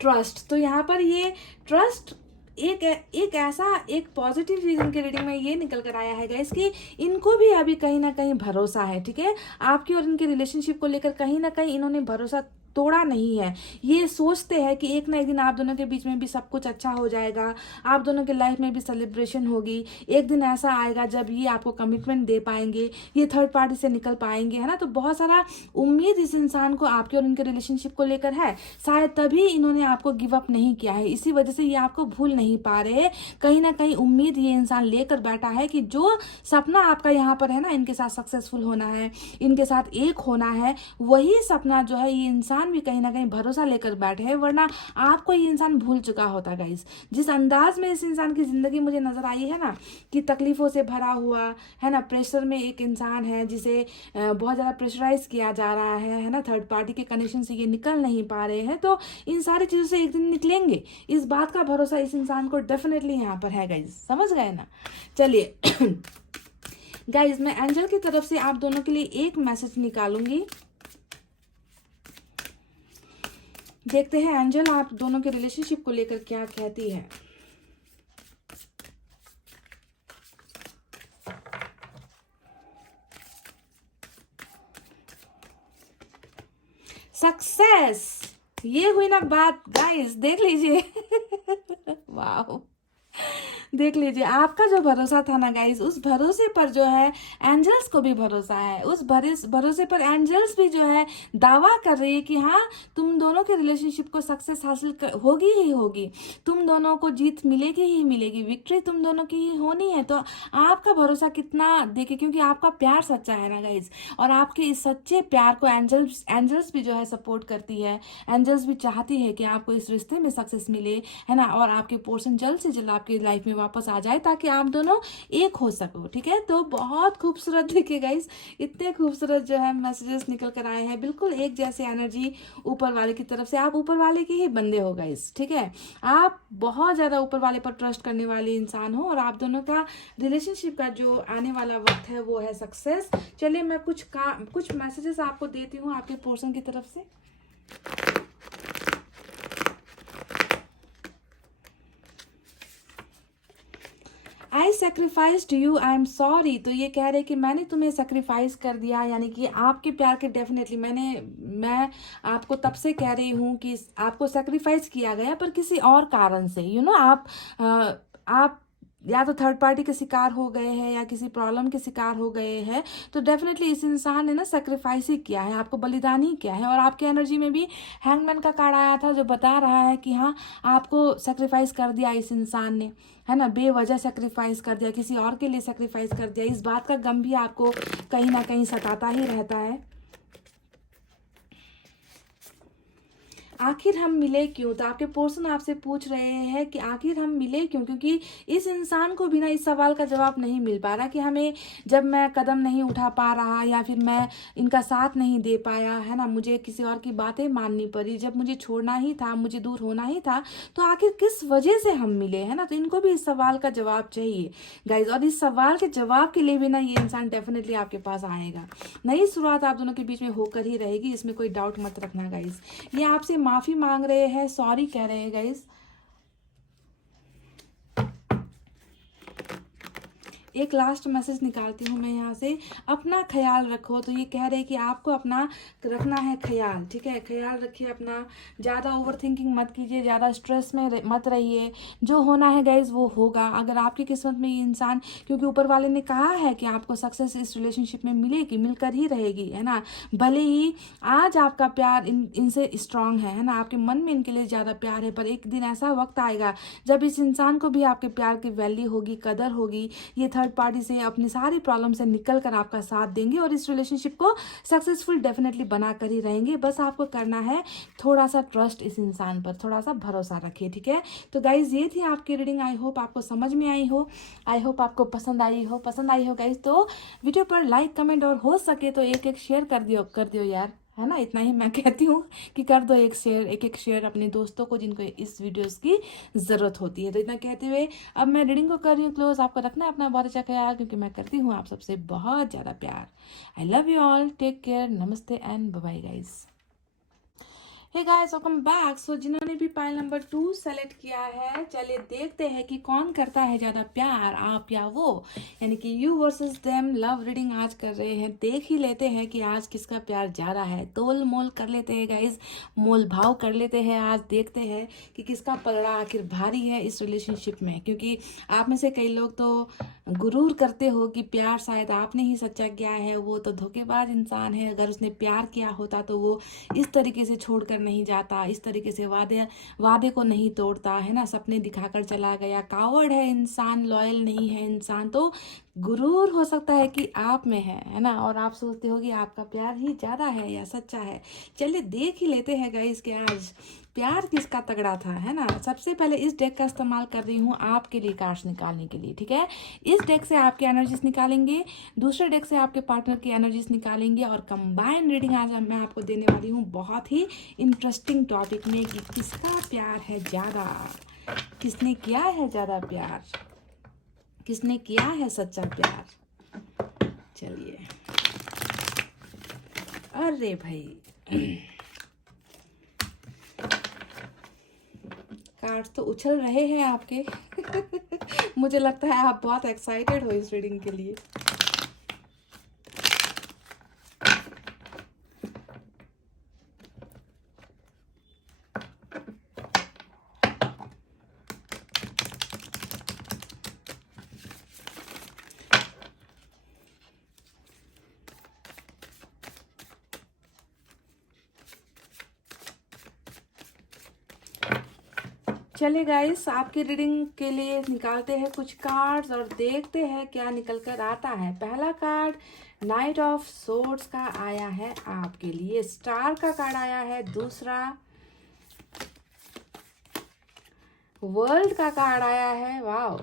ट्रस्ट, तो यहाँ पर ये ट्रस्ट एक ऐसा एक पॉजिटिव चीज इनके रीडिंग में ये निकल कर आया है गाइस कि इनको भी अभी कहीं ना कहीं भरोसा है, ठीक है। आपकी और इनके रिलेशनशिप को लेकर कहीं ना कहीं इन्होंने भरोसा तोड़ा नहीं है। ये सोचते हैं कि एक ना एक दिन आप दोनों के बीच में भी सब कुछ अच्छा हो जाएगा, आप दोनों के लाइफ में भी सेलिब्रेशन होगी। एक दिन ऐसा आएगा जब ये आपको कमिटमेंट दे पाएंगे, ये थर्ड पार्टी से निकल पाएंगे, है ना। तो बहुत सारा उम्मीद इस इंसान को आपके और इनके रिलेशनशिप को लेकर है। शायद तभी इन्होंने आपको गिव अप नहीं किया है, इसी वजह से ये आपको भूल नहीं पा रहे। कहीं ना कहीं उम्मीद ये इंसान लेकर बैठा है कि जो सपना आपका यहाँ पर है ना, इनके साथ सक्सेसफुल होना है, इनके साथ एक होना है, वही सपना जो है ये इंसान भी कहीं ना कहीं भरोसा लेकर बैठे हैं। वरना आपको ये इंसान भूल चुका होता गाइस। जिस अंदाज में इस इंसान की जिंदगी मुझे नजर आई है ना, कि तकलीफों से भरा हुआ, है ना, प्रेशर में एक इंसान है जिसे बहुत ज़्यादा प्रेशराइज किया जा रहा है ना, थर्ड पार्टी के कनेक्शन से ये निकल नहीं पा रहे हैं। तो इन सारी चीज़ों से एक दिन निकलेंगे, इस बात का भरोसा इस इंसान को डेफिनेटली यहाँ पर है गाइस। समझ गए ना। चलिए गाइस, मैं एंजल की तरफ से आप दोनों के लिए एक मैसेज निकालूंगी। देखते हैं एंजल आप दोनों के रिलेशनशिप को लेकर क्या कहती है। सक्सेस, ये हुई ना बात गाइस, देख लीजिए वाह, देख लीजिए आपका जो भरोसा था ना गाइस, उस भरोसे पर जो है एंजल्स को भी भरोसा है। उस भरोसे पर एंजल्स भी जो है दावा कर रही है कि हाँ, तुम दोनों के रिलेशनशिप को सक्सेस हासिल होगी ही होगी, तुम दोनों को जीत मिलेगी ही मिलेगी, विक्ट्री तुम दोनों की ही होनी है। तो आपका भरोसा कितना देखिए, क्योंकि आपका प्यार सच्चा है ना गाइस, और आपके इस सच्चे प्यार को एंजल्स भी जो है सपोर्ट करती है। एंजल्स भी चाहती है कि आपको इस रिश्ते में सक्सेस मिले, है ना, और आपके पोर्शन जल्द से जल्द आपकी लाइफ में वापस आ जाए, ताकि आप दोनों एक हो सको, ठीक है। तो बहुत खूबसूरत देखिए गाइस, इतने खूबसूरत जो है मैसेजेस निकल कर आए हैं, बिल्कुल एक जैसे एनर्जी ऊपर वाले की तरफ से। आप ऊपर वाले के ही बंदे हो गाइस, ठीक है। आप बहुत ज़्यादा ऊपर वाले पर ट्रस्ट करने वाले इंसान हो, और आप दोनों का रिलेशनशिप का जो आने वाला वक्त है वो है सक्सेस। चलिए मैं कुछ मैसेजेस आपको देती हूँ आपके पोर्शन की तरफ से। I sacrificed you, I am sorry. तो ये कह रहे कि मैंने तुम्हें सेक्रीफाइस कर दिया, यानी कि आपके प्यार के डेफिनेटली मैं आपको तब से कह रही हूँ कि आपको सेक्रीफाइस किया गया, पर किसी और कारण से। आप या तो थर्ड पार्टी के शिकार हो गए हैं या किसी प्रॉब्लम के शिकार हो गए हैं। तो डेफिनेटली इस इंसान ने ना सेक्रीफाइस ही किया है, आपको बलिदान ही किया है। और आपके एनर्जी में भी हैंगमैन का कार्ड आया था, जो बता रहा है कि हाँ, आपको सेक्रीफाइस कर दिया इस इंसान ने, है ना, बेवजह सेक्रीफाइस कर दिया, किसी और के लिए सेक्रीफाइस कर दिया। इस बात का गम भी आपको कहीं ना कहीं सताता ही रहता है। आखिर हम मिले क्यों? तो आपके पर्सन आपसे पूछ रहे हैं कि आखिर हम मिले क्यों, क्योंकि इस इंसान को भी ना इस सवाल का जवाब नहीं मिल पा रहा कि हमें, जब मैं कदम नहीं उठा पा रहा या फिर मैं इनका साथ नहीं दे पाया, है ना, मुझे किसी और की बातें माननी पड़ी, जब मुझे छोड़ना ही था, मुझे दूर होना ही था, तो आखिर किस वजह से हम मिले, है ना। तो इनको भी इस सवाल का जवाब चाहिए गाइज, और इस सवाल के जवाब के लिए भी ना ये इंसान डेफिनेटली आपके पास आएगा। नई शुरुआत आप दोनों के बीच में होकर ही रहेगी, इसमें कोई डाउट मत रखना गाइज। ये आपसे माफी मांग रहे हैं, सॉरी कह रहे हैं गाइज। एक लास्ट मैसेज निकालती हूँ मैं यहाँ से, अपना ख्याल रखो। तो ये कह रहे हैं कि आपको अपना रखना है ख्याल, ठीक है, ख्याल रखिए अपना, ज़्यादा ओवर थिंकिंग मत कीजिए, ज़्यादा स्ट्रेस में मत रहिए। जो होना है गाइज वो होगा। अगर आपकी किस्मत में ये इंसान, क्योंकि ऊपर वाले ने कहा है कि आपको सक्सेस इस रिलेशनशिप में मिलेगी, मिलकर ही रहेगी, है ना। भले ही आज आपका प्यार इनसे स्ट्रांग है ना, आपके मन में इनके लिए ज़्यादा प्यार है, पर एक दिन ऐसा वक्त आएगा जब इस इंसान को भी आपके प्यार की वैल्यू होगी, कदर होगी। ये थर्ड पार्टी से अपनी सारी प्रॉब्लम से निकल कर आपका साथ देंगे और इस रिलेशनशिप को सक्सेसफुल डेफिनेटली बना कर ही रहेंगे। बस आपको करना है थोड़ा सा ट्रस्ट इस इंसान पर, थोड़ा सा भरोसा रखिए, ठीक है। तो गाइज ये थी आपकी रीडिंग, आई होप आपको समझ में आई हो, आई होप आपको पसंद आई हो गाइज। तो वीडियो पर लाइक कमेंट और हो सके तो एक शेयर कर दियो यार, है ना। इतना ही मैं कहती हूँ कि कर दो एक शेयर अपने दोस्तों को जिनको इस वीडियोस की ज़रूरत होती है। तो इतना कहते हुए अब मैं रीडिंग को कर रही हूँ क्लोज। आपको रखना है अपना बहुत अच्छा ख्याल, क्योंकि मैं करती हूँ आप सबसे बहुत ज़्यादा प्यार। I love you all, take care, नमस्ते and bye bye guys. Hey guys, welcome back. So जिन्होंने भी पाइल नंबर 2 सेलेक्ट किया है, चलिए देखते हैं कि कौन करता है ज़्यादा प्यार, आप या वो, यानी कि you versus them. Love reading आज कर रहे हैं, देख ही लेते हैं कि आज किसका प्यार ज़्यादा है। तोल मोल कर लेते हैं गाइस, मोल भाव कर लेते हैं। आज देखते हैं कि किसका पलड़ा आखिर भारी है इस रिलेशनशिप में, क्योंकि आप में से कई लोग तो गुरूर करते हो कि प्यार शायद आपने ही सच्चा किया है, वो तो धोखेबाज इंसान है, अगर उसने प्यार किया होता तो वो इस तरीके से छोड़कर नहीं जाता, इस तरीके से वादे को नहीं तोड़ता, है ना, सपने दिखाकर चला गया। कावर्ड है इंसान, लॉयल नहीं है इंसान। तो गुरूर हो सकता है कि आप में है ना, और आप सोचते हो कि आपका प्यार ही ज़्यादा है या सच्चा है। चलिए देख ही लेते हैं गाइस कि आज प्यार किसका तगड़ा था, है ना। सबसे पहले इस डेक का इस्तेमाल कर रही हूँ आपके लिए कार्ड्स निकालने के लिए, ठीक है। इस डेक से आपकी एनर्जीज निकालेंगे, दूसरे डेक से आपके पार्टनर की एनर्जीज निकालेंगे, और कंबाइन रीडिंग आज मैं आपको देने वाली हूँ बहुत ही इंटरेस्टिंग टॉपिक में कि किसका प्यार है ज़्यादा, किसने किया है ज़्यादा प्यार, किसने किया है सच्चा प्यार। चलिए, अरे भाई कार्ड्स तो उछल रहे हैं आपके मुझे लगता है आप बहुत एक्साइटेड हो इस रीडिंग के लिए। चलिए गाइस, आपकी रीडिंग के लिए निकालते हैं कुछ कार्ड्स और देखते हैं क्या निकल कर आता है। पहला कार्ड नाइट ऑफ सोर्ड्स का आया है आपके लिए, स्टार का कार्ड आया है, दूसरा वर्ल्ड का कार्ड आया है, wow,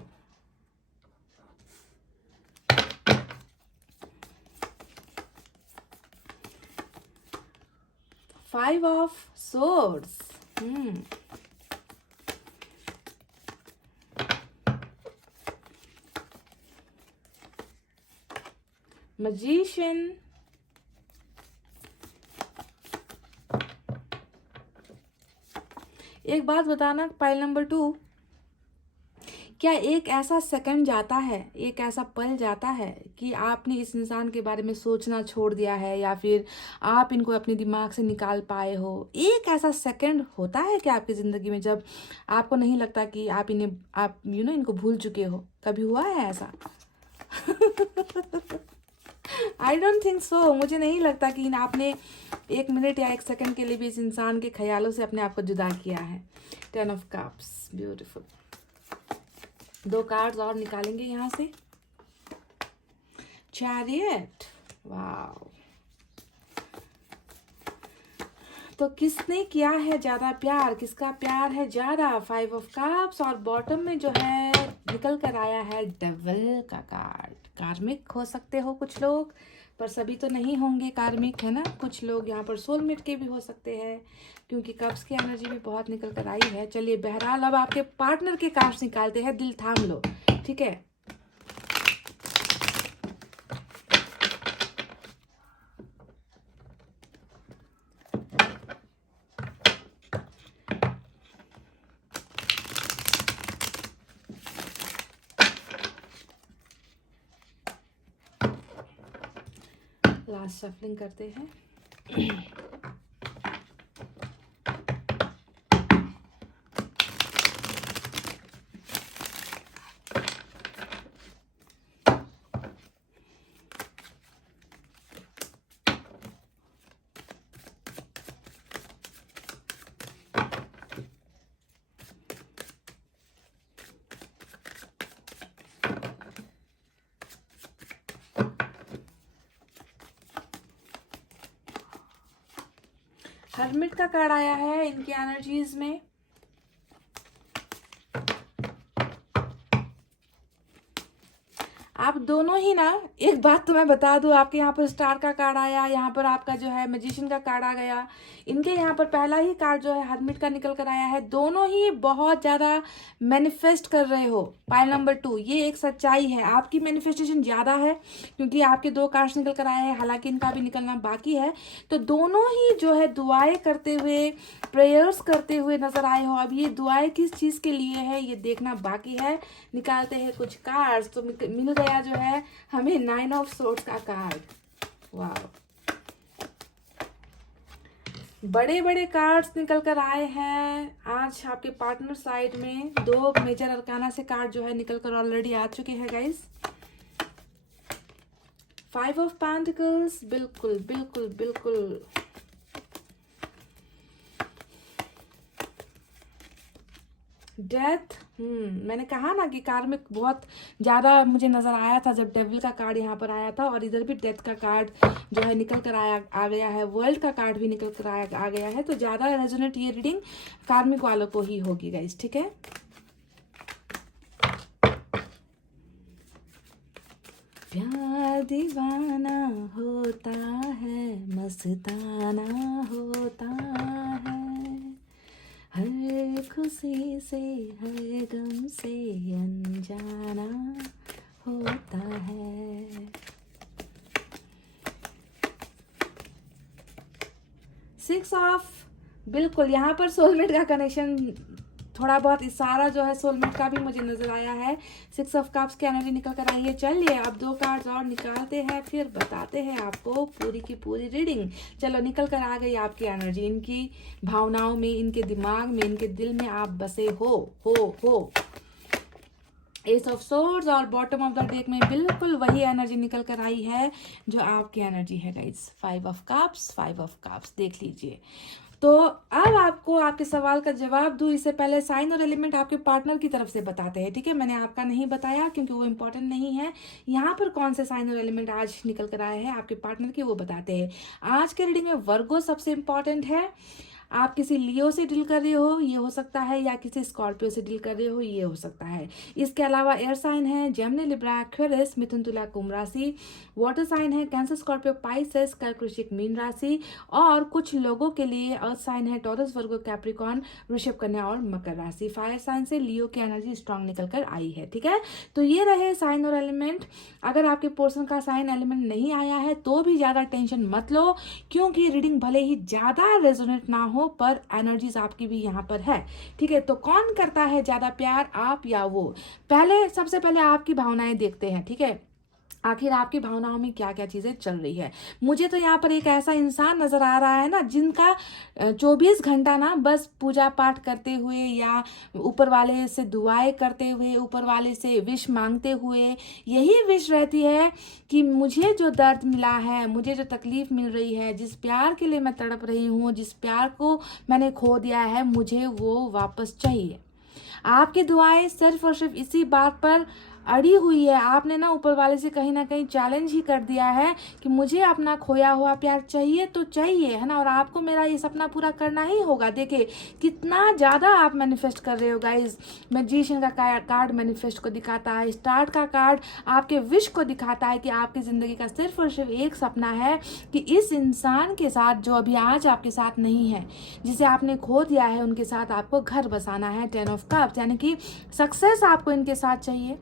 five of swords, magician, एक बात बताना पाइल नंबर 2, क्या एक ऐसा सेकंड जाता है, एक ऐसा पल जाता है कि आपने इस इंसान के बारे में सोचना छोड़ दिया है, या फिर आप इनको अपने दिमाग से निकाल पाए हो। एक ऐसा सेकंड होता है क्या आपकी ज़िंदगी में जब आपको नहीं लगता कि आप इनको भूल चुके हो? कभी हुआ है ऐसा? I don't think so. मुझे नहीं लगता कि आपने 1 मिनट या 1 सेकंड के लिए भी इस इंसान के ख्यालों से अपने आप को जुदा किया है। 10 ऑफ कप्स, ब्यूटीफुल। 2 कार्ड्स और निकालेंगे यहाँ से। चैरियट, वाओ, तो किसने किया है ज्यादा प्यार, किसका प्यार है ज्यादा? 5 ऑफ कप्स, और बॉटम में जो है निकल कर आया है डेविल का कार्ड। कार्मिक हो सकते हो कुछ लोग, पर सभी तो नहीं होंगे कार्मिक, है ना। कुछ लोग यहाँ पर सोलमेट के भी हो सकते हैं, क्योंकि कप्स की एनर्जी भी बहुत निकल कर आई है। चलिए बहरहाल अब आपके पार्टनर के कार्ड्स निकालते हैं, दिल थाम लो, ठीक है। लास्ट शफलिंग करते हैं। हर्मिट का कार्ड आया है इनकी एनर्जीज में। आप दोनों ही ना, एक बात तो मैं बता दूं, आपके यहाँ पर स्टार का कार्ड आया, यहाँ पर आपका जो है मैजिशियन का कार्ड आ गया। इनके यहाँ पर पहला ही कार्ड जो है हर्मिट का निकल कर आया है। दोनों ही बहुत ज़्यादा मैनिफेस्ट कर रहे हो। पाइल नंबर 2, ये एक सच्चाई है, आपकी मैनिफेस्टेशन ज़्यादा है, क्योंकि आपके 2 कार्ड्स निकल कर आए हैं, हालांकि इनका भी निकलना बाकी है। तो दोनों ही जो है दुआएं करते हुए, प्रेयर्स करते हुए नजर आए हो। अब ये दुआएं किस चीज़ के लिए है ये देखना बाकी है। निकालते हैं कुछ कार्ड्स, तो मिल गया जो है हमें 9 ऑफ सोर्ड्स का कार्ड। वाह, बड़े बड़े कार्ड्स निकल कर आए हैं आज आपके पार्टनर साइड में। 2 मेजर अरकाना से कार्ड जो है निकल कर ऑलरेडी आ चुके हैं गाइस। 5 ऑफ पेंटिकल्स, बिल्कुल बिल्कुल बिल्कुल। डेथ, मैंने कहा ना कि कार्मिक बहुत ज़्यादा मुझे नज़र आया था जब डेविल का कार्ड यहाँ पर आया था, और इधर भी डेथ का कार्ड जो है निकल कर आ गया है। वर्ल्ड का कार्ड भी निकल कर आ गया है। तो ज़्यादा रेजोनेट ये रीडिंग कार्मिक वालों को ही होगी गाइस, ठीक है। प्यार दीवाना होता है, मस्ताना होता है, हर खुशी से हर गम से अनजाना होता है। 6 ऑफ, बिल्कुल यहाँ पर सोलमेट का कनेक्शन थोड़ा बहुत इशारा जो है सोलमेट का भी मुझे नजर आया है। 6 ऑफ कप्स की एनर्जी निकल कर आई है। चलिए अब 2 कार्ड्स और निकालते हैं, फिर बताते हैं आपको पूरी की पूरी रीडिंग। चलो निकल कर आ गई आपकी एनर्जी, इनकी भावनाओं में, इनके दिमाग में, इनके दिल में आप बसे हो। एस ऑफ सोर्ड्स, और बॉटम ऑफ द डेक में बिल्कुल वही एनर्जी निकल कर आई है जो आपकी एनर्जी है guys. 5 of cups, 5 of cups, देख लीजिए। तो अब आपको आपके सवाल का जवाब दूं, इससे पहले साइन और एलिमेंट आपके पार्टनर की तरफ से बताते हैं, ठीक है। मैंने आपका नहीं बताया क्योंकि वो इम्पोर्टेंट नहीं है। यहाँ पर कौन से साइन और एलिमेंट आज निकल कर आए हैं आपके पार्टनर की, वो बताते हैं। आज के रीडिंग में वर्गो सबसे इम्पोर्टेंट है। आप किसी लियो से डील कर रहे हो, ये हो सकता है, या किसी स्कॉर्पियो से डील कर रहे हो, ये हो सकता है। इसके अलावा एयर साइन है जेमिनी, लिब्रा, एक्वेरियस, मिथुन, तुला, कुंभ राशि। वाटर साइन है कैंसर, स्कॉर्पियो, पाइसेस, कर्क, वृश्चिक, मीन राशि। और कुछ लोगों के लिए अर्थ साइन है टॉरस, वर्गो, कैप्रिकॉर्न, वृषभ, कन्या और मकर राशि। फायर साइन से लियो की एनर्जी स्ट्रांग निकल कर आई है, ठीक है। तो ये रहे साइन और एलिमेंट। अगर आपके पोर्सन का साइन एलिमेंट नहीं आया है तो भी ज्यादा टेंशन मत लो, क्योंकि रीडिंग भले ही ज्यादा रेजोनेट ना हो पर एनर्जीज आपकी भी यहाँ पर है, ठीक है। तो कौन करता है ज्यादा प्यार, आप या वो? सबसे पहले आपकी भावनाएं देखते हैं, ठीक है। आखिर आपकी भावनाओं में क्या क्या चीजें चल रही है। मुझे तो यहाँ पर एक ऐसा इंसान नजर आ रहा है ना, जिनका 24 घंटा ना बस पूजा पाठ करते हुए या ऊपर वाले से दुआएं करते हुए, ऊपर वाले से विश मांगते हुए यही विश रहती है कि मुझे जो दर्द मिला है, मुझे जो तकलीफ मिल रही है, जिस प्यार के लिए मैं तड़प रही हूँ, जिस प्यार को मैंने खो दिया है, मुझे वो वापस चाहिए। आपकी दुआएं सिर्फ और सिर्फ इसी बात पर अड़ी हुई है, आपने ना ऊपर वाले से कहीं ना कहीं चैलेंज ही कर दिया है कि मुझे अपना खोया हुआ प्यार चाहिए तो चाहिए, है ना, और आपको मेरा ये सपना पूरा करना ही होगा। देखिए कितना ज़्यादा आप मैनिफेस्ट कर रहे हो गाइज। मैजिशियन का कार्ड मैनिफेस्ट को दिखाता है, स्टार्ट का कार्ड आपके विश को दिखाता है कि आपकी ज़िंदगी का सिर्फ और सिर्फ एक सपना है कि इस इंसान के साथ जो अभी आज आपके साथ नहीं है, जिसे आपने खो दिया है, उनके साथ आपको घर बसाना है। 10 ऑफ कप्स यानी कि सक्सेस आपको इनके साथ चाहिए,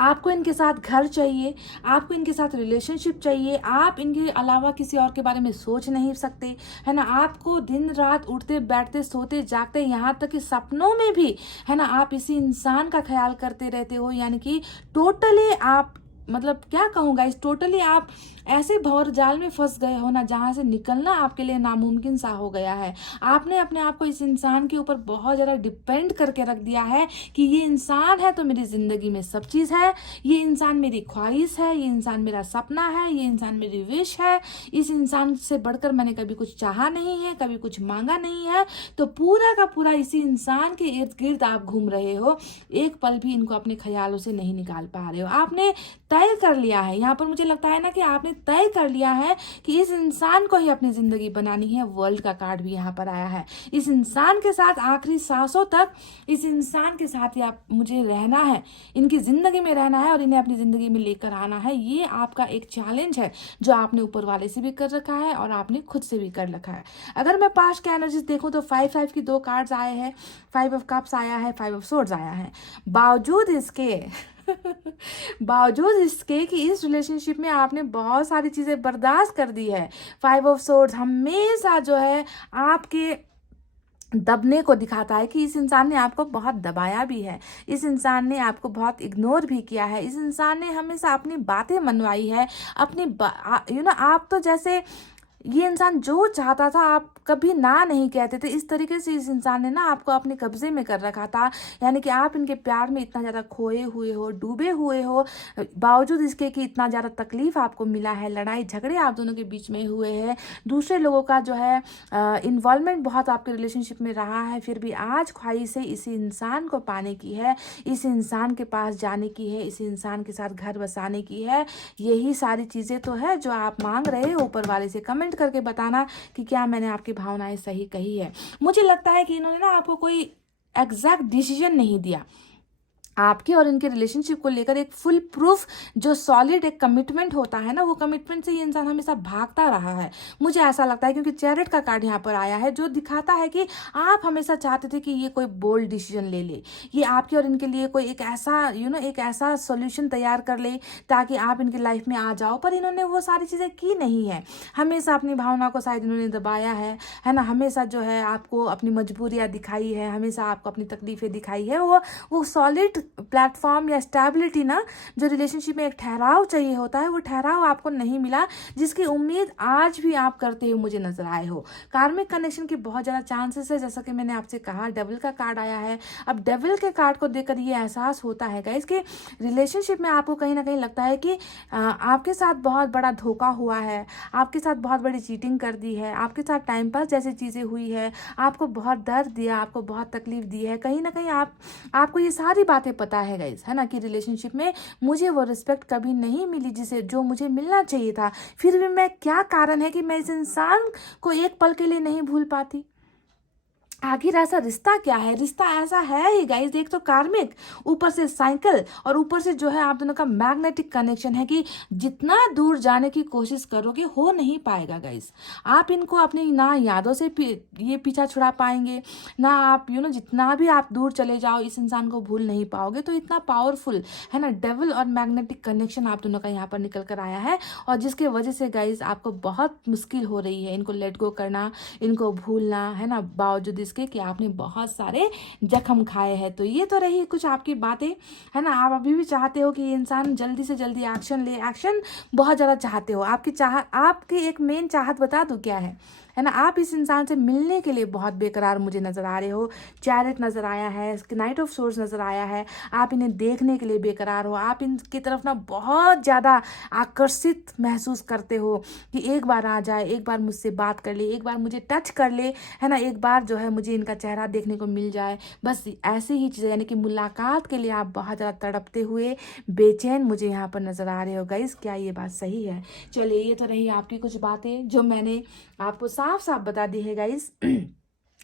आपको इनके साथ घर चाहिए, आपको इनके साथ रिलेशनशिप चाहिए, आप इनके अलावा किसी और के बारे में सोच नहीं सकते, है ना। आपको दिन रात उठते बैठते सोते जागते यहाँ तक कि सपनों में भी, है ना, आप इसी इंसान का ख्याल करते रहते हो। यानी कि टोटली आप, मतलब क्या कहूँगा, इस टोटली आप ऐसे भंवर जाल में फंस गए हो ना, जहाँ से निकलना आपके लिए नामुमकिन सा हो गया है। आपने अपने आप को इस इंसान के ऊपर बहुत ज़्यादा डिपेंड करके रख दिया है कि ये इंसान है तो मेरी ज़िंदगी में सब चीज़ है, ये इंसान मेरी ख्वाहिश है, ये इंसान मेरा सपना है, ये इंसान मेरी विश है, इस इंसान से बढ़कर मैंने कभी कुछ चाहा नहीं है, कभी कुछ मांगा नहीं है। तो पूरा का पूरा इसी इंसान के इर्द गिर्द आप घूम रहे हो, एक पल भी इनको अपने ख्यालों से नहीं निकाल पा रहे हो। आपने तय कर लिया है, यहाँ पर मुझे लगता है ना कि आपने तय कर लिया है कि इस इंसान को ही अपनी ज़िंदगी बनानी है। वर्ल्ड का कार्ड भी यहाँ पर आया है, इस इंसान के साथ आखिरी सांसों तक इस इंसान के साथ ही आप मुझे रहना है, इनकी ज़िंदगी में रहना है और इन्हें अपनी ज़िंदगी में लेकर आना है। ये आपका एक चैलेंज है जो आपने ऊपर वाले से भी कर रखा है और आपने खुद से भी कर रखा है। अगर मैं पास्ट के एनर्जीज देखूँ तो 5 की 2 कार्ड्स आए हैं, 5 ऑफ कप्स आया है, 5 ऑफ सोर्ड्स आया है। बावजूद इसके कि इस रिलेशनशिप में आपने बहुत सारी चीज़ें बर्दाश्त कर दी है, 5 ऑफ सोर्ड्स हमेशा जो है आपके दबने को दिखाता है कि इस इंसान ने आपको बहुत दबाया भी है, इस इंसान ने आपको बहुत इग्नोर भी किया है, इस इंसान ने हमेशा अपनी बातें मनवाई है, अपनी आप तो जैसे ये इंसान जो चाहता था आप कभी ना नहीं कहते थे, इस तरीके से इस इंसान ने ना आपको अपने कब्जे में कर रखा था। यानी कि आप इनके प्यार में इतना ज़्यादा खोए हुए हो, डूबे हुए हो, बावजूद इसके कि इतना ज़्यादा तकलीफ आपको मिला है, लड़ाई झगड़े आप दोनों के बीच में हुए हैं, दूसरे लोगों का जो है इन्वॉल्वमेंट बहुत आपके रिलेशनशिप में रहा है, फिर भी आज ख्वाहिश है इसी इंसान को पाने की है, इस इंसान के पास जाने की है, इस इंसान के साथ घर बसाने की है। यही सारी चीज़ें तो है जो आप मांग रहे हो। ऊपर वाले से कमेंट करके बताना कि क्या मैंने आपकी भावनाएं सही कही है। मुझे लगता है कि इन्होंने ना आपको कोई एग्जैक्ट डिसीजन नहीं दिया, आपके और इनके रिलेशनशिप को लेकर एक फुल प्रूफ जो सॉलिड एक कमिटमेंट होता है ना, वो कमिटमेंट से ये इंसान हमेशा भागता रहा है, मुझे ऐसा लगता है। क्योंकि चैरिट का कार्ड यहाँ पर आया है जो दिखाता है कि आप हमेशा चाहते थे कि ये कोई बोल्ड डिसीजन ले ले, ये आपके और इनके लिए कोई एक ऐसा एक ऐसा सोल्यूशन तैयार कर ले ताकि आप इनकी लाइफ में आ जाओ, पर इन्होंने वो सारी चीज़ें की नहीं है। हमेशा अपनी भावना को शायद इन्होंने दबाया है ना, हमेशा जो है आपको अपनी मजबूरियाँ दिखाई है, हमेशा आपको अपनी तकलीफें दिखाई है। वो सॉलिड प्लेटफॉर्म या स्टेबिलिटी ना, जो रिलेशनशिप में एक ठहराव चाहिए होता है, वो ठहराव आपको नहीं मिला, जिसकी उम्मीद आज भी आप करते हुए मुझे नजर आए हो। कार्मिक कनेक्शन के बहुत ज़्यादा चांसेस है, जैसा कि मैंने आपसे कहा डेविल का कार्ड आया है। अब डेविल के कार्ड को देखकर ये एहसास होता है गाइस कि रिलेशनशिप में आपको कहीं ना कहीं लगता है कि आपके साथ बहुत बड़ा धोखा हुआ है, आपके साथ बहुत बड़ी चीटिंग कर दी है, आपके साथ टाइम पास जैसी चीज़ें हुई है, आपको बहुत दर्द दिया, आपको बहुत तकलीफ दी है। कहीं ना कहीं आपको ये सारी बातें पता है गाइस, है ना, कि रिलेशनशिप में मुझे वो रिस्पेक्ट कभी नहीं मिली जो मुझे मिलना चाहिए था। फिर भी मैं, क्या कारण है कि मैं इस इंसान को एक पल के लिए नहीं भूल पाती? आखिर ऐसा रिश्ता क्या है? रिश्ता ऐसा है ही गाइस, एक तो कार्मिक, ऊपर से साइकिल, और ऊपर से जो है आप दोनों का मैग्नेटिक कनेक्शन है कि जितना दूर जाने की कोशिश करोगे हो नहीं पाएगा गाइस। आप इनको अपनी ना यादों से ये पीछा छुड़ा पाएंगे, ना आप जितना भी आप दूर चले जाओ इस इंसान को भूल नहीं पाओगे। तो इतना पावरफुल है ना डेविल और मैग्नेटिक कनेक्शन आप दोनों का यहाँ पर निकल कर आया है, और जिसके वजह से गाइस आपको बहुत मुश्किल हो रही है इनको लेट गो करना, इनको भूलना, है ना, बावजूद इसके कि आपने बहुत सारे जख्म खाए हैं। तो ये तो रही कुछ आपकी बातें, है ना। आप अभी भी चाहते हो कि ये इंसान जल्दी से जल्दी एक्शन ले, एक्शन बहुत ज़्यादा चाहते हो। आपकी एक मेन चाहत बता दूं क्या है ना, आप इस इंसान से मिलने के लिए बहुत बेकरार मुझे नज़र आ रहे हो। चैरिट नज़र आया है, नाइट ऑफ सोर्स नज़र आया है, आप इन्हें देखने के लिए बेकरार हो, आप इनकी तरफ ना बहुत ज़्यादा आकर्षित महसूस करते हो कि एक बार आ जाए, एक बार मुझसे बात कर ले, एक बार मुझे टच कर ले, है ना, एक बार जो है मुझे इनका चेहरा देखने को मिल जाए, बस ऐसी ही चीज़ें, यानी कि मुलाकात के लिए आप बहुत ज़्यादा तड़पते हुए बेचैन मुझे यहाँ पर नज़र आ रहे हो गाइस। क्या ये बात सही है? चलिए, ये तो रही आपकी कुछ बातें जो मैंने आपको साफ साफ बता दी है गाइस।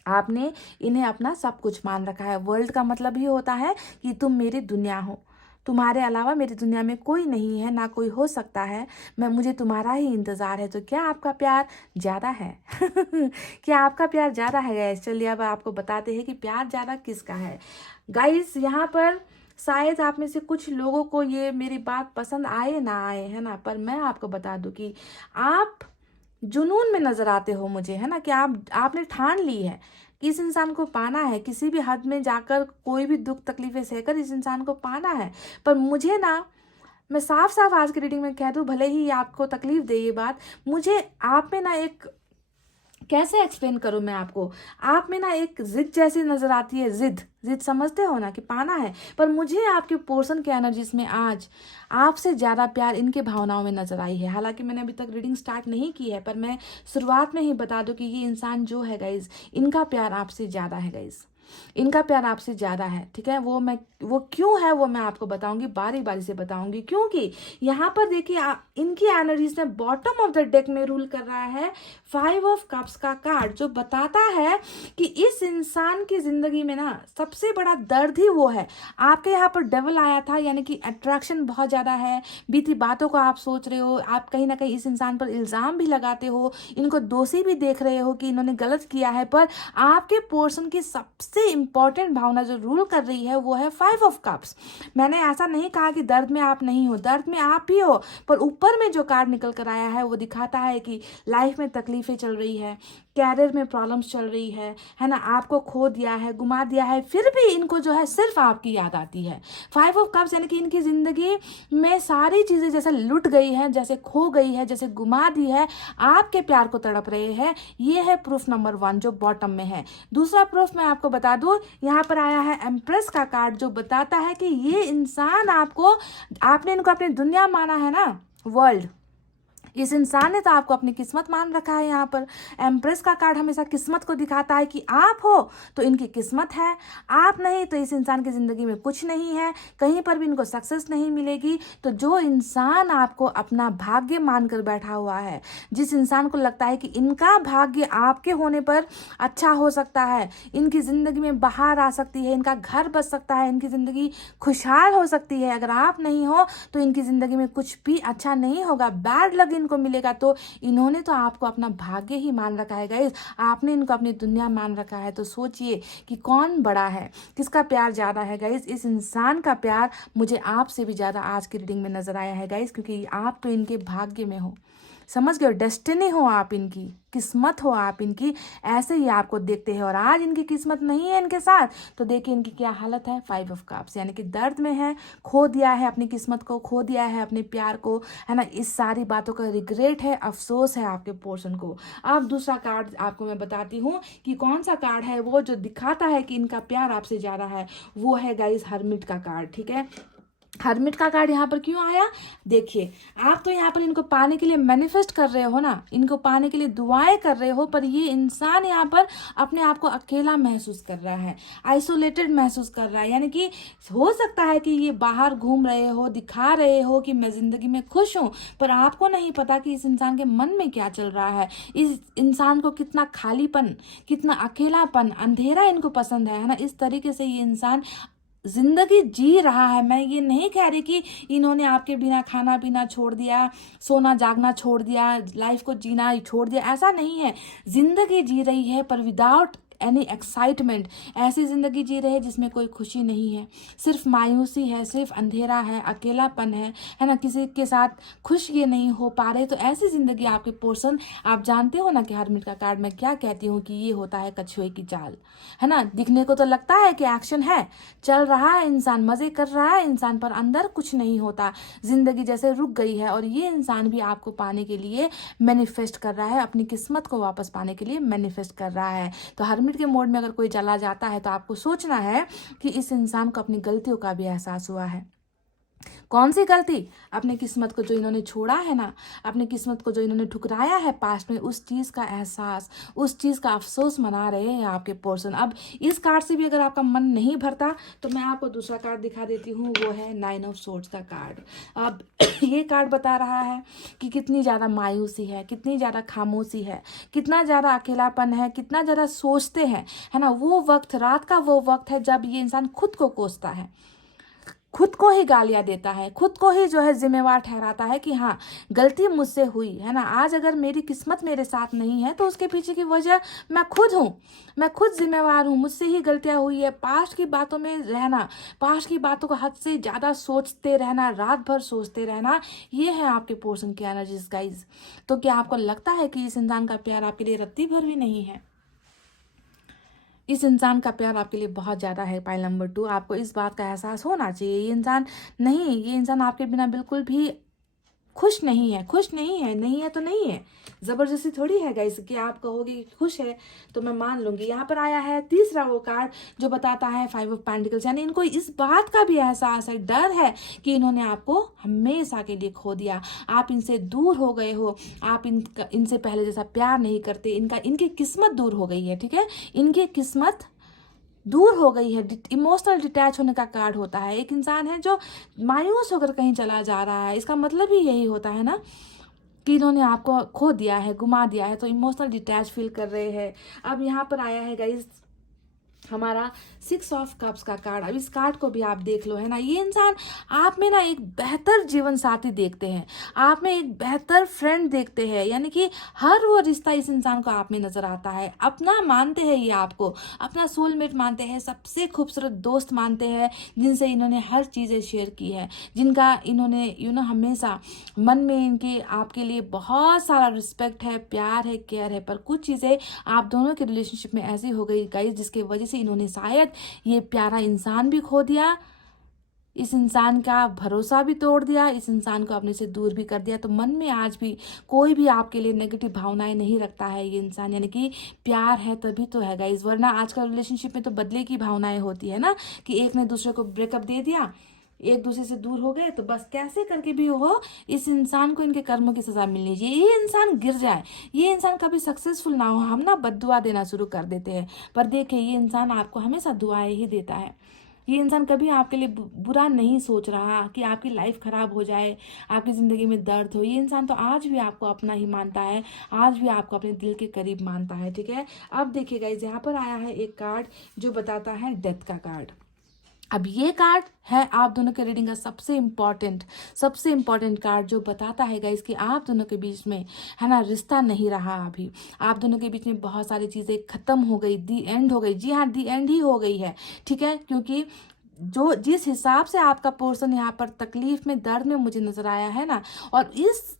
आपने इन्हें अपना सब कुछ मान रखा है। वर्ल्ड का मतलब ही होता है कि तुम मेरी दुनिया हो, तुम्हारे अलावा मेरी दुनिया में कोई नहीं है, ना कोई हो सकता है, मुझे तुम्हारा ही इंतज़ार है। तो क्या आपका प्यार ज़्यादा है? क्या आपका प्यार ज़्यादा है गाइस? चलिए अब आपको बताते हैं कि प्यार ज़्यादा किसका है गाइस। यहाँ पर शायद आप में से कुछ लोगों को ये मेरी बात पसंद आए ना आए, है ना, पर मैं आपको बता दूं कि आप जुनून में नजर आते हो मुझे, है ना, कि आपने ठान ली है कि इस इंसान को पाना है, किसी भी हद में जाकर कोई भी दुख तकलीफें सहकर इस इंसान को पाना है। पर मुझे ना, मैं साफ साफ आज की रीडिंग में कह दूं, भले ही आपको तकलीफ दे ये बात, मुझे आप में ना एक, कैसे एक्सप्लेन करूं मैं आपको, आप में ना एक जिद जैसी नजर आती है। जिद जिद समझते हो ना, कि पाना है। पर मुझे आपके पोर्शन के एनर्जीज में आज आपसे ज़्यादा प्यार इनके भावनाओं में नजर आई है। हालांकि मैंने अभी तक रीडिंग स्टार्ट नहीं की है, पर मैं शुरुआत में ही बता दूं कि ये इंसान जो है गाइज, इनका प्यार आपसे ज़्यादा है गाइज, इनका प्यार आपसे ज़्यादा है। ठीक है, वो क्यों है वो मैं आपको बताऊंगी, बारी बारी से बताऊंगी। क्योंकि यहाँ पर देखिए, इनकी एनर्जीज ने बॉटम ऑफ द डेक में रूल कर रहा है 5 ऑफ कप्स का कार्ड, जो बताता है कि इस इंसान की जिंदगी में ना सबसे बड़ा दर्द ही वो है। आपके यहाँ पर डेविल आया था, यानी कि अट्रैक्शन बहुत ज़्यादा है, बीती बातों को आप सोच रहे हो, आप कहीं ना कहीं इस इंसान पर इल्ज़ाम भी लगाते हो, इनको दोषी भी देख रहे हो कि इन्होंने गलत किया है। पर आपके पोर्शन की सबसे इंपॉर्टेंट भावना जो रूल कर रही है वो है 5 ऑफ कप्स। मैंने ऐसा नहीं कहा कि दर्द में आप नहीं हो, दर्द में आप भी हो, पर ऊपर में जो कार्ड निकल कर आया है वो दिखाता है कि लाइफ में तकलीफें चल रही है, कैरियर में प्रॉब्लम्स चल रही है ना, आपको खो दिया है, गुमा दिया है, फिर भी इनको जो है सिर्फ आपकी याद आती है। 5 ऑफ कप्स यानी कि इनकी जिंदगी में सारी चीजें जैसे लुट गई हैं, जैसे खो गई है, जैसे गुमा दी है, आपके प्यार को तड़प रहे हैं। ये है प्रूफ नंबर 1 जो बॉटम में है। दूसरा प्रूफ मैं आपको बता दूं, यहाँ पर आया है एम्प्रेस का कार्ड, जो बताता है कि ये इंसान आपने इनको अपनी दुनिया माना है ना, वर्ल्ड, इस इंसान ने तो आपको अपनी किस्मत मान रखा है। यहाँ पर एम्प्रेस का कार्ड हमेशा किस्मत को दिखाता है कि आप हो तो इनकी किस्मत है, आप नहीं तो इस इंसान की ज़िंदगी में कुछ नहीं है, कहीं पर भी इनको सक्सेस नहीं मिलेगी। तो जो इंसान आपको अपना भाग्य मानकर बैठा हुआ है, जिस इंसान को लगता है कि इनका भाग्य आपके होने पर अच्छा हो सकता है, इनकी ज़िंदगी में बाहर आ सकती है, इनका घर बच सकता है, इनकी ज़िंदगी खुशहाल हो सकती है, अगर आप नहीं हो तो इनकी ज़िंदगी में कुछ भी अच्छा नहीं होगा, बैड लग इनको मिलेगा। तो इन्होंने तो आपको अपना भाग्य ही मान रखा है गाइस, आपने इनको अपनी दुनिया मान रखा है। तो सोचिए कि कौन बड़ा है, किसका प्यार ज़्यादा है गाइस। इस इंसान का प्यार मुझे आपसे भी ज़्यादा आज की रीडिंग में नज़र आया है गाइस, क्योंकि आप तो इनके भाग्य में हो, समझ गए, डेस्टिनी हो आप, इनकी किस्मत हो आप इनकी, ऐसे ही आपको देखते हैं। और आज इनकी किस्मत नहीं है इनके साथ, तो देखिए इनकी क्या हालत है। 5 ऑफ कप्स यानी कि दर्द में है, खो दिया है अपनी किस्मत को, खो दिया है अपने प्यार को, है ना, इस सारी बातों का रिग्रेट है, अफसोस है आपके पोर्शन को। अब दूसरा कार्ड आपको मैं बताती हूँ कि कौन सा कार्ड है वो जो दिखाता है कि इनका प्यार आपसे ज़्यादा है, वो है गाइस हर्मिट का कार्ड। ठीक है, हर्मिट का कार्ड यहाँ पर क्यों आया, देखिए, आप तो यहाँ पर इनको पाने के लिए मैनिफेस्ट कर रहे हो ना, इनको पाने के लिए दुआएं कर रहे हो, पर ये इंसान यहाँ पर अपने आप को अकेला महसूस कर रहा है, आइसोलेटेड महसूस कर रहा है। यानी कि हो सकता है कि ये बाहर घूम रहे हो, दिखा रहे हो कि मैं जिंदगी में खुश हूँ, पर आपको नहीं पता कि इस इंसान के मन में क्या चल रहा है, इस इंसान को कितना खालीपन, कितना अकेलापन, अंधेरा इनको पसंद है ना। इस तरीके से ये इंसान जिंदगी जी रहा है। मैं ये नहीं कह रही कि इन्होंने आपके बिना खाना पीना छोड़ दिया, सोना जागना छोड़ दिया, लाइफ को जीना छोड़ दिया, ऐसा नहीं है। जिंदगी जी रही है पर विदाउट एनी एक्साइटमेंट, ऐसी ज़िंदगी जी रहे जिसमें कोई खुशी नहीं है, सिर्फ मायूसी है, सिर्फ अंधेरा है, अकेलापन है ना, किसी के साथ खुश ये नहीं हो पा रहे। तो ऐसी ज़िंदगी आपके पोर्शन, आप जानते हो ना कि हर्मिट का कार्ड मैं क्या कहती हूँ कि ये होता है कछुए की चाल, है ना। दिखने को तो लगता है कि एक्शन है, चल रहा है इंसान, मज़े कर रहा है इंसान, पर अंदर कुछ नहीं होता, ज़िंदगी जैसे रुक गई है। और ये इंसान भी आपको पाने के लिए मैनिफेस्ट कर रहा है, अपनी किस्मत को वापस पाने के लिए मैनिफेस्ट कर रहा है। तो हर्मिट के मोड में अगर कोई चला जाता है तो आपको सोचना है कि इस इंसान को अपनी गलतियों का भी एहसास हुआ है, कौन सी गलती? अपने किस्मत को जो इन्होंने छोड़ा है ना, अपने किस्मत को जो इन्होंने ठुकराया है पास्ट में, उस चीज़ का एहसास, उस चीज़ का अफसोस मना रहे हैं आपके पर्सन। अब इस कार्ड से भी अगर आपका मन नहीं भरता तो मैं आपको दूसरा कार्ड दिखा देती हूँ, वो है 9 ऑफ सोर्ड्स का कार्ड। अब ये कार्ड बता रहा है कि कितनी ज़्यादा मायूसी है, कितनी ज़्यादा खामोशी है, कितना ज़्यादा अकेलापन है, कितना ज़्यादा सोचते हैं, है ना। वो वक्त, रात का वो वक्त है जब ये इंसान खुद को कोसता है, खुद को ही गालियां देता है, खुद को ही जो है जिम्मेवार ठहराता है कि हाँ गलती मुझसे हुई है ना। आज अगर मेरी किस्मत मेरे साथ नहीं है तो उसके पीछे की वजह मैं खुद हूँ, मैं खुद जिम्मेवार हूँ, मुझसे ही गलतियां हुई है। पास्ट की बातों में रहना, पास्ट की बातों को हद से ज़्यादा सोचते रहना, रात भर सोचते रहना, ये है आपके पोर्शन की एनर्जीज गाइज। तो क्या आपको लगता है कि इस इंसान का प्यार आपके लिए रत्ती भर भी नहीं है? इस इंसान का प्यार आपके लिए बहुत ज़्यादा है। पाइल नंबर 2, आपको इस बात का एहसास होना चाहिए। ये इंसान आपके बिना बिल्कुल भी खुश नहीं है, खुश नहीं है, नहीं है तो नहीं है, ज़बरदस्ती थोड़ी है गाइस कि आप कहोगे कि खुश है तो मैं मान लूँगी। यहाँ पर आया है तीसरा वो कार्ड जो बताता है 5 ऑफ पेंटिकल्स, यानी इनको इस बात का भी एहसास है, डर है कि इन्होंने आपको हमेशा के लिए खो दिया, आप इनसे दूर हो गए हो, आप इनसे पहले जैसा प्यार नहीं करते, इनकी किस्मत दूर हो गई है, ठीक है, इनकी किस्मत दूर हो गई है। इमोशनल डिटैच होने का कार्ड होता है। एक इंसान है जो मायूस होकर कहीं चला जा रहा है, इसका मतलब ही यही होता है ना कि इन्होंने आपको खो दिया है, गुमा दिया है, तो इमोशनल डिटैच फील कर रहे हैं। अब यहाँ पर आया है गाइस हमारा 6 ऑफ कप्स का कार्ड। अब इस कार्ड को भी आप देख लो, है ना। ये इंसान आप में ना एक बेहतर जीवन साथी देखते हैं, आप में एक बेहतर फ्रेंड देखते हैं, यानी कि हर वो रिश्ता इस इंसान को आप में नजर आता है, अपना मानते हैं, ये आपको अपना सोलमेट मानते हैं, सबसे खूबसूरत दोस्त मानते हैं, जिनसे इन्होंने हर चीज़ें शेयर की है, जिनका इन्होंने हमेशा मन में इनके आपके लिए बहुत सारा रिस्पेक्ट है, प्यार है, केयर है। पर कुछ चीज़ें आप दोनों के रिलेशनशिप में ऐसी हो गई गाइस जिसकी वजह से इन्होंने शायद ये प्यारा इंसान भी खो दिया, इस इंसान का भरोसा भी तोड़ दिया, इस इंसान को अपने से दूर भी कर दिया। तो मन में आज भी कोई भी आपके लिए नेगेटिव भावनाएं नहीं रखता है ये इंसान, यानी कि प्यार है तभी तो है गाइस, वरना आजकल रिलेशनशिप में तो बदले की भावनाएं होती है ना, कि एक ने दूसरे को ब्रेकअप दे दिया, एक दूसरे से दूर हो गए, तो बस कैसे करके भी हो इस इंसान को इनके कर्मों की सजा मिलनी चाहिए, ये इंसान गिर जाए, ये इंसान कभी सक्सेसफुल ना हो, हम ना बद्दुआ देना शुरू कर देते हैं। पर देखिए ये इंसान आपको हमेशा दुआएं ही देता है, ये इंसान कभी आपके लिए बुरा नहीं सोच रहा कि आपकी लाइफ खराब हो जाए, आपकी ज़िंदगी में दर्द हो। ये इंसान तो आज भी आपको अपना ही मानता है, आज भी आपको अपने दिल के करीब मानता है, ठीक है। अब देखिएगा यहाँ पर आया है एक कार्ड जो बताता है डेथ का कार्ड। अब ये कार्ड है आप दोनों के रीडिंग का सबसे इम्पॉर्टेंट कार्ड, जो बताता है गाइस कि आप दोनों के बीच में, है ना, रिश्ता नहीं रहा अभी, आप दोनों के बीच में बहुत सारी चीज़ें खत्म हो गई, दी एंड हो गई। जी हाँ, दी एंड ही हो गई है, ठीक है, क्योंकि जो जिस हिसाब से आपका पर्सन यहाँ पर तकलीफ में, दर्द में मुझे नजर आया है ना, और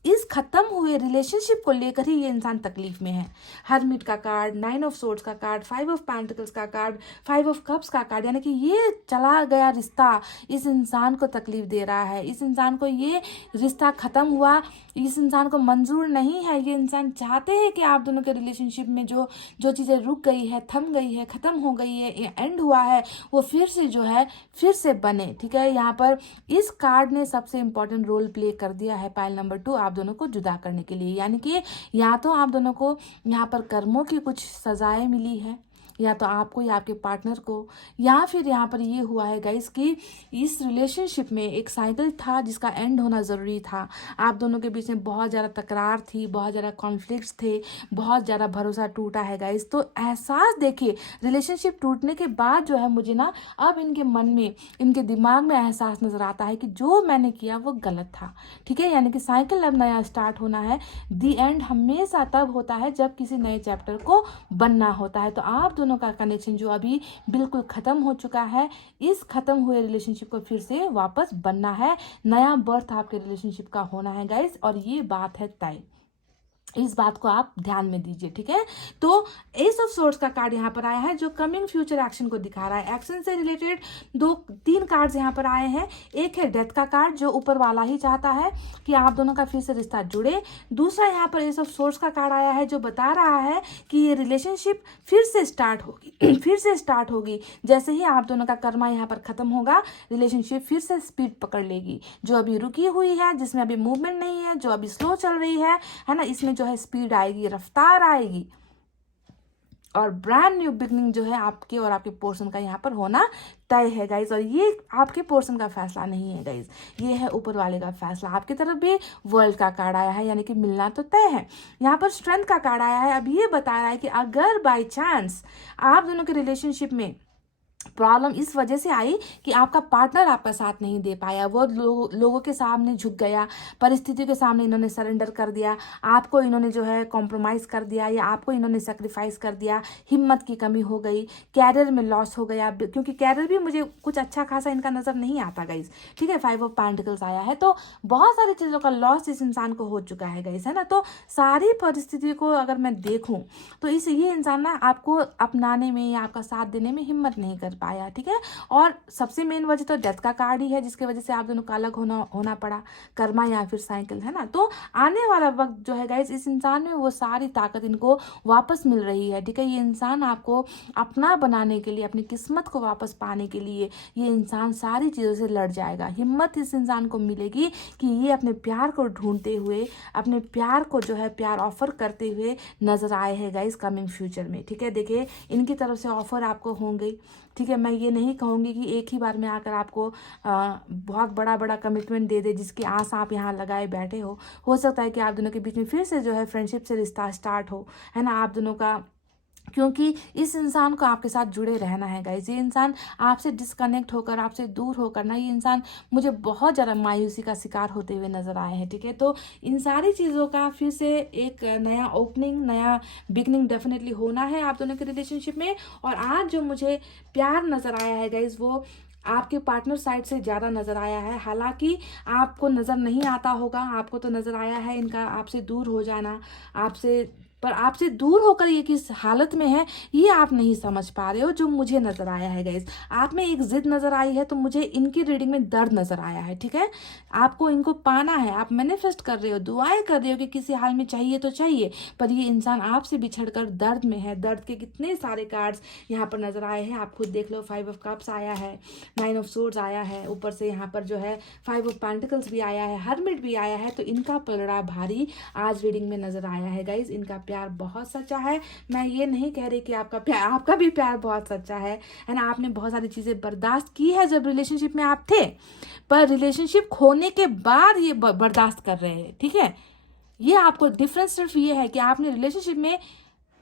इस खत्म हुए रिलेशनशिप को लेकर ही ये इंसान तकलीफ में है। हरमिट का कार्ड, 9 ऑफ सोर्ड्स का कार्ड, 5 ऑफ पेंटिकल्स का कार्ड, 5 ऑफ कप्स का कार्ड, यानी कि ये चला गया रिश्ता इस इंसान को तकलीफ दे रहा है, इस इंसान को ये रिश्ता खत्म हुआ, इस इंसान को मंजूर नहीं है। ये इंसान चाहते हैं कि आप दोनों के रिलेशनशिप में जो चीज़ें रुक गई है, थम गई है, ख़त्म हो गई है, एंड हुआ है, वो फिर से जो है फिर से बने, ठीक है। यहाँ पर इस कार्ड ने सबसे इम्पोर्टेंट रोल प्ले कर दिया है पाइल नंबर 2 आप दोनों को जुदा करने के लिए, यानी कि या तो आप दोनों को यहाँ पर कर्मों की कुछ सजाएं मिली है, या तो आपको या आपके पार्टनर को, या फिर यहाँ पर ये हुआ है गाइस कि इस रिलेशनशिप में एक साइकिल था जिसका एंड होना ज़रूरी था। आप दोनों के बीच में बहुत ज़्यादा तकरार थी, बहुत ज़्यादा कॉन्फ्लिक्ट्स थे, बहुत ज़्यादा भरोसा टूटा है गाइस। तो एहसास देखिए, रिलेशनशिप टूटने के बाद जो है मुझे ना अब इनके मन में, इनके दिमाग में एहसास नज़र आता है कि जो मैंने किया वो गलत था, ठीक है। यानी कि साइकिल अब नया स्टार्ट होना है। दी एंड हमेशा तब होता है जब किसी नए चैप्टर को बनना होता है। तो आप दोनों का कनेक्शन जो अभी बिल्कुल खत्म हो चुका है, इस खत्म हुए रिलेशनशिप को फिर से वापस बनना है, नया बर्थ आपके रिलेशनशिप का होना है गाइस, और ये बात है तय। इस बात को आप ध्यान में दीजिए, ठीक है। तो एस ऑफ सोर्ड्स का कार्ड यहाँ पर आया है जो कमिंग फ्यूचर एक्शन को दिखा रहा है। एक्शन से रिलेटेड 3 कार्ड्स यहाँ पर आए हैं। एक है डेथ का कार्ड जो ऊपर वाला ही चाहता है कि आप दोनों का फिर से रिश्ता जुड़े। दूसरा यहाँ पर एस ऑफ सोर्ड्स का कार्ड आया है जो बता रहा है कि ये रिलेशनशिप फिर से स्टार्ट होगी फिर से स्टार्ट होगी। जैसे ही आप दोनों का कर्मा यहाँ पर खत्म होगा, रिलेशनशिप फिर से स्पीड पकड़ लेगी। जो अभी रुकी हुई है, जिसमें अभी मूवमेंट नहीं है, जो अभी स्लो चल रही है ना, इसमें जो है स्पीड आएगी, रफ्तार आएगी और ब्रांड न्यू बिगनिंग जो है आपके और आपके पोर्शन का यहाँ पर होना तय है गाइज। और ये आपके पोर्शन का फैसला नहीं है गाइज, ये है ऊपर वाले का फैसला। आपकी तरफ भी वर्ल्ड का कार्ड आया है, यानी कि मिलना तो तय है। यहाँ पर स्ट्रेंथ का कार्ड आया है। अब ये बता रहा है कि अगर बाय चांस आप दोनों के रिलेशनशिप में प्रॉब्लम इस वजह से आई कि आपका पार्टनर आपका साथ नहीं दे पाया, वो लोगों के सामने झुक गया, परिस्थितियों के सामने इन्होंने सरेंडर कर दिया, आपको इन्होंने जो है कॉम्प्रोमाइज़ कर दिया या आपको इन्होंने सेक्रीफाइस कर दिया, हिम्मत की कमी हो गई, कैरियर में लॉस हो गया, क्योंकि कैरियर भी मुझे कुछ अच्छा खासा इनका नज़र नहीं आता गाइज, ठीक है। 5 ऑफ पेंटिकल्स आया है, तो बहुत सारी चीज़ों का लॉस इस इंसान को हो चुका है गाइज, है ना। तो सारी परिस्थितियों को अगर मैं देखूँ तो ये इंसान ना आपको अपनाने में या आपका साथ देने में हिम्मत नहीं कर पाया, ठीक है। और सबसे मेन वजह तो डेथ का कार्ड ही है जिसकी वजह से आप दोनों का अलग होना पड़ा, कर्मा या फिर साइकिल, है ना। तो आने वाला वक्त जो है गाइस, इस इंसान में वो सारी ताकत इनको वापस मिल रही है, ठीक है। ये इंसान आपको अपना बनाने के लिए, अपनी किस्मत को वापस पाने के लिए ये इंसान सारी चीज़ों से लड़ जाएगा। हिम्मत इस इंसान को मिलेगी कि ये अपने प्यार को ढूंढते हुए, अपने प्यार को जो है प्यार ऑफर करते हुए नजर आए हैं गाइस कमिंग फ्यूचर में, ठीक है। देखिए इनकी तरफ से ऑफर आपको होंगे, ठीक है। मैं ये नहीं कहूँगी कि एक ही बार में आकर आपको बहुत बड़ा कमिटमेंट दे दे जिसकी आस आप यहाँ लगाए बैठे हो सकता है कि आप दोनों के बीच में फिर से जो है फ्रेंडशिप से रिश्ता स्टार्ट हो, है ना, आप दोनों का। क्योंकि इस इंसान को आपके साथ जुड़े रहना है गाइस। ये इंसान आपसे डिस्कनेक्ट होकर, आपसे दूर होकर ना, ये इंसान मुझे बहुत ज़्यादा मायूसी का शिकार होते हुए नजर आए हैं, ठीक है। तो इन सारी चीज़ों का फिर से एक नया ओपनिंग, नया बिगनिंग डेफिनेटली होना है आप दोनों के रिलेशनशिप में। और आज जो मुझे प्यार नजर आया है गाइस, वो आपके पार्टनर साइड से ज़्यादा नज़र आया है। हालांकि आपको नज़र नहीं आता होगा, आपको तो नज़र आया है इनका आपसे दूर हो जाना, पर आपसे दूर होकर ये किस हालत में है ये आप नहीं समझ पा रहे हो, जो मुझे नज़र आया है गाइस। आप में एक जिद नज़र आई है, तो मुझे इनकी रीडिंग में दर्द नज़र आया है, ठीक है। आपको इनको पाना है, आप मैनिफेस्ट कर रहे हो, दुआएं कर रहे हो कि किसी हाल में चाहिए तो चाहिए, पर ये इंसान आपसे बिछड़कर दर्द में है। दर्द के कितने सारे कार्ड्स यहाँ पर नज़र आए हैं, आप खुद देख लो। 5 ऑफ कप्स आया है, 9 ऑफ सोर्ड्स आया है, ऊपर से यहाँ पर जो है 5 ऑफ पेंटिकल्स भी आया है, हर्मिट भी आया है। तो इनका पलड़ा भारी आज रीडिंग में नज़र आया है गाइज। इनका प्यार बहुत सच्चा है। मैं ये नहीं कह रही कि आपका भी प्यार बहुत सच्चा है ना। आपने बहुत सारी चीज़ें बर्दाश्त की है जब रिलेशनशिप में आप थे, पर रिलेशनशिप खोने के बाद ये बर्दाश्त कर रहे हैं, ठीक है। ये आपको डिफरेंस सिर्फ ये है कि आपने रिलेशनशिप में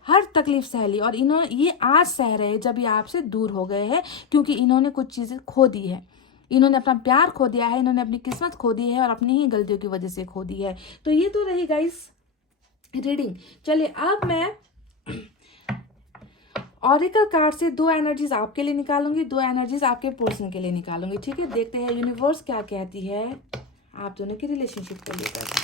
हर तकलीफ सह ली और ये आज सह रहे हैं जब ये आपसे दूर हो गए हैं, क्योंकि इन्होंने कुछ चीज़ें खो दी है। इन्होंने अपना प्यार खो दिया है, इन्होंने अपनी किस्मत खो दी है और अपनी ही गलतियों की वजह से खो दी है। तो ये तो रही गाइस रीडिंग। चलिए अब मैं ऑरिकल कार्ड से 2 एनर्जीज आपके लिए निकालूंगी, 2 एनर्जीज आपके पर्सन के लिए निकालूंगी, ठीक है। देखते हैं यूनिवर्स क्या कहती है आप दोनों की रिलेशनशिप को लेकर।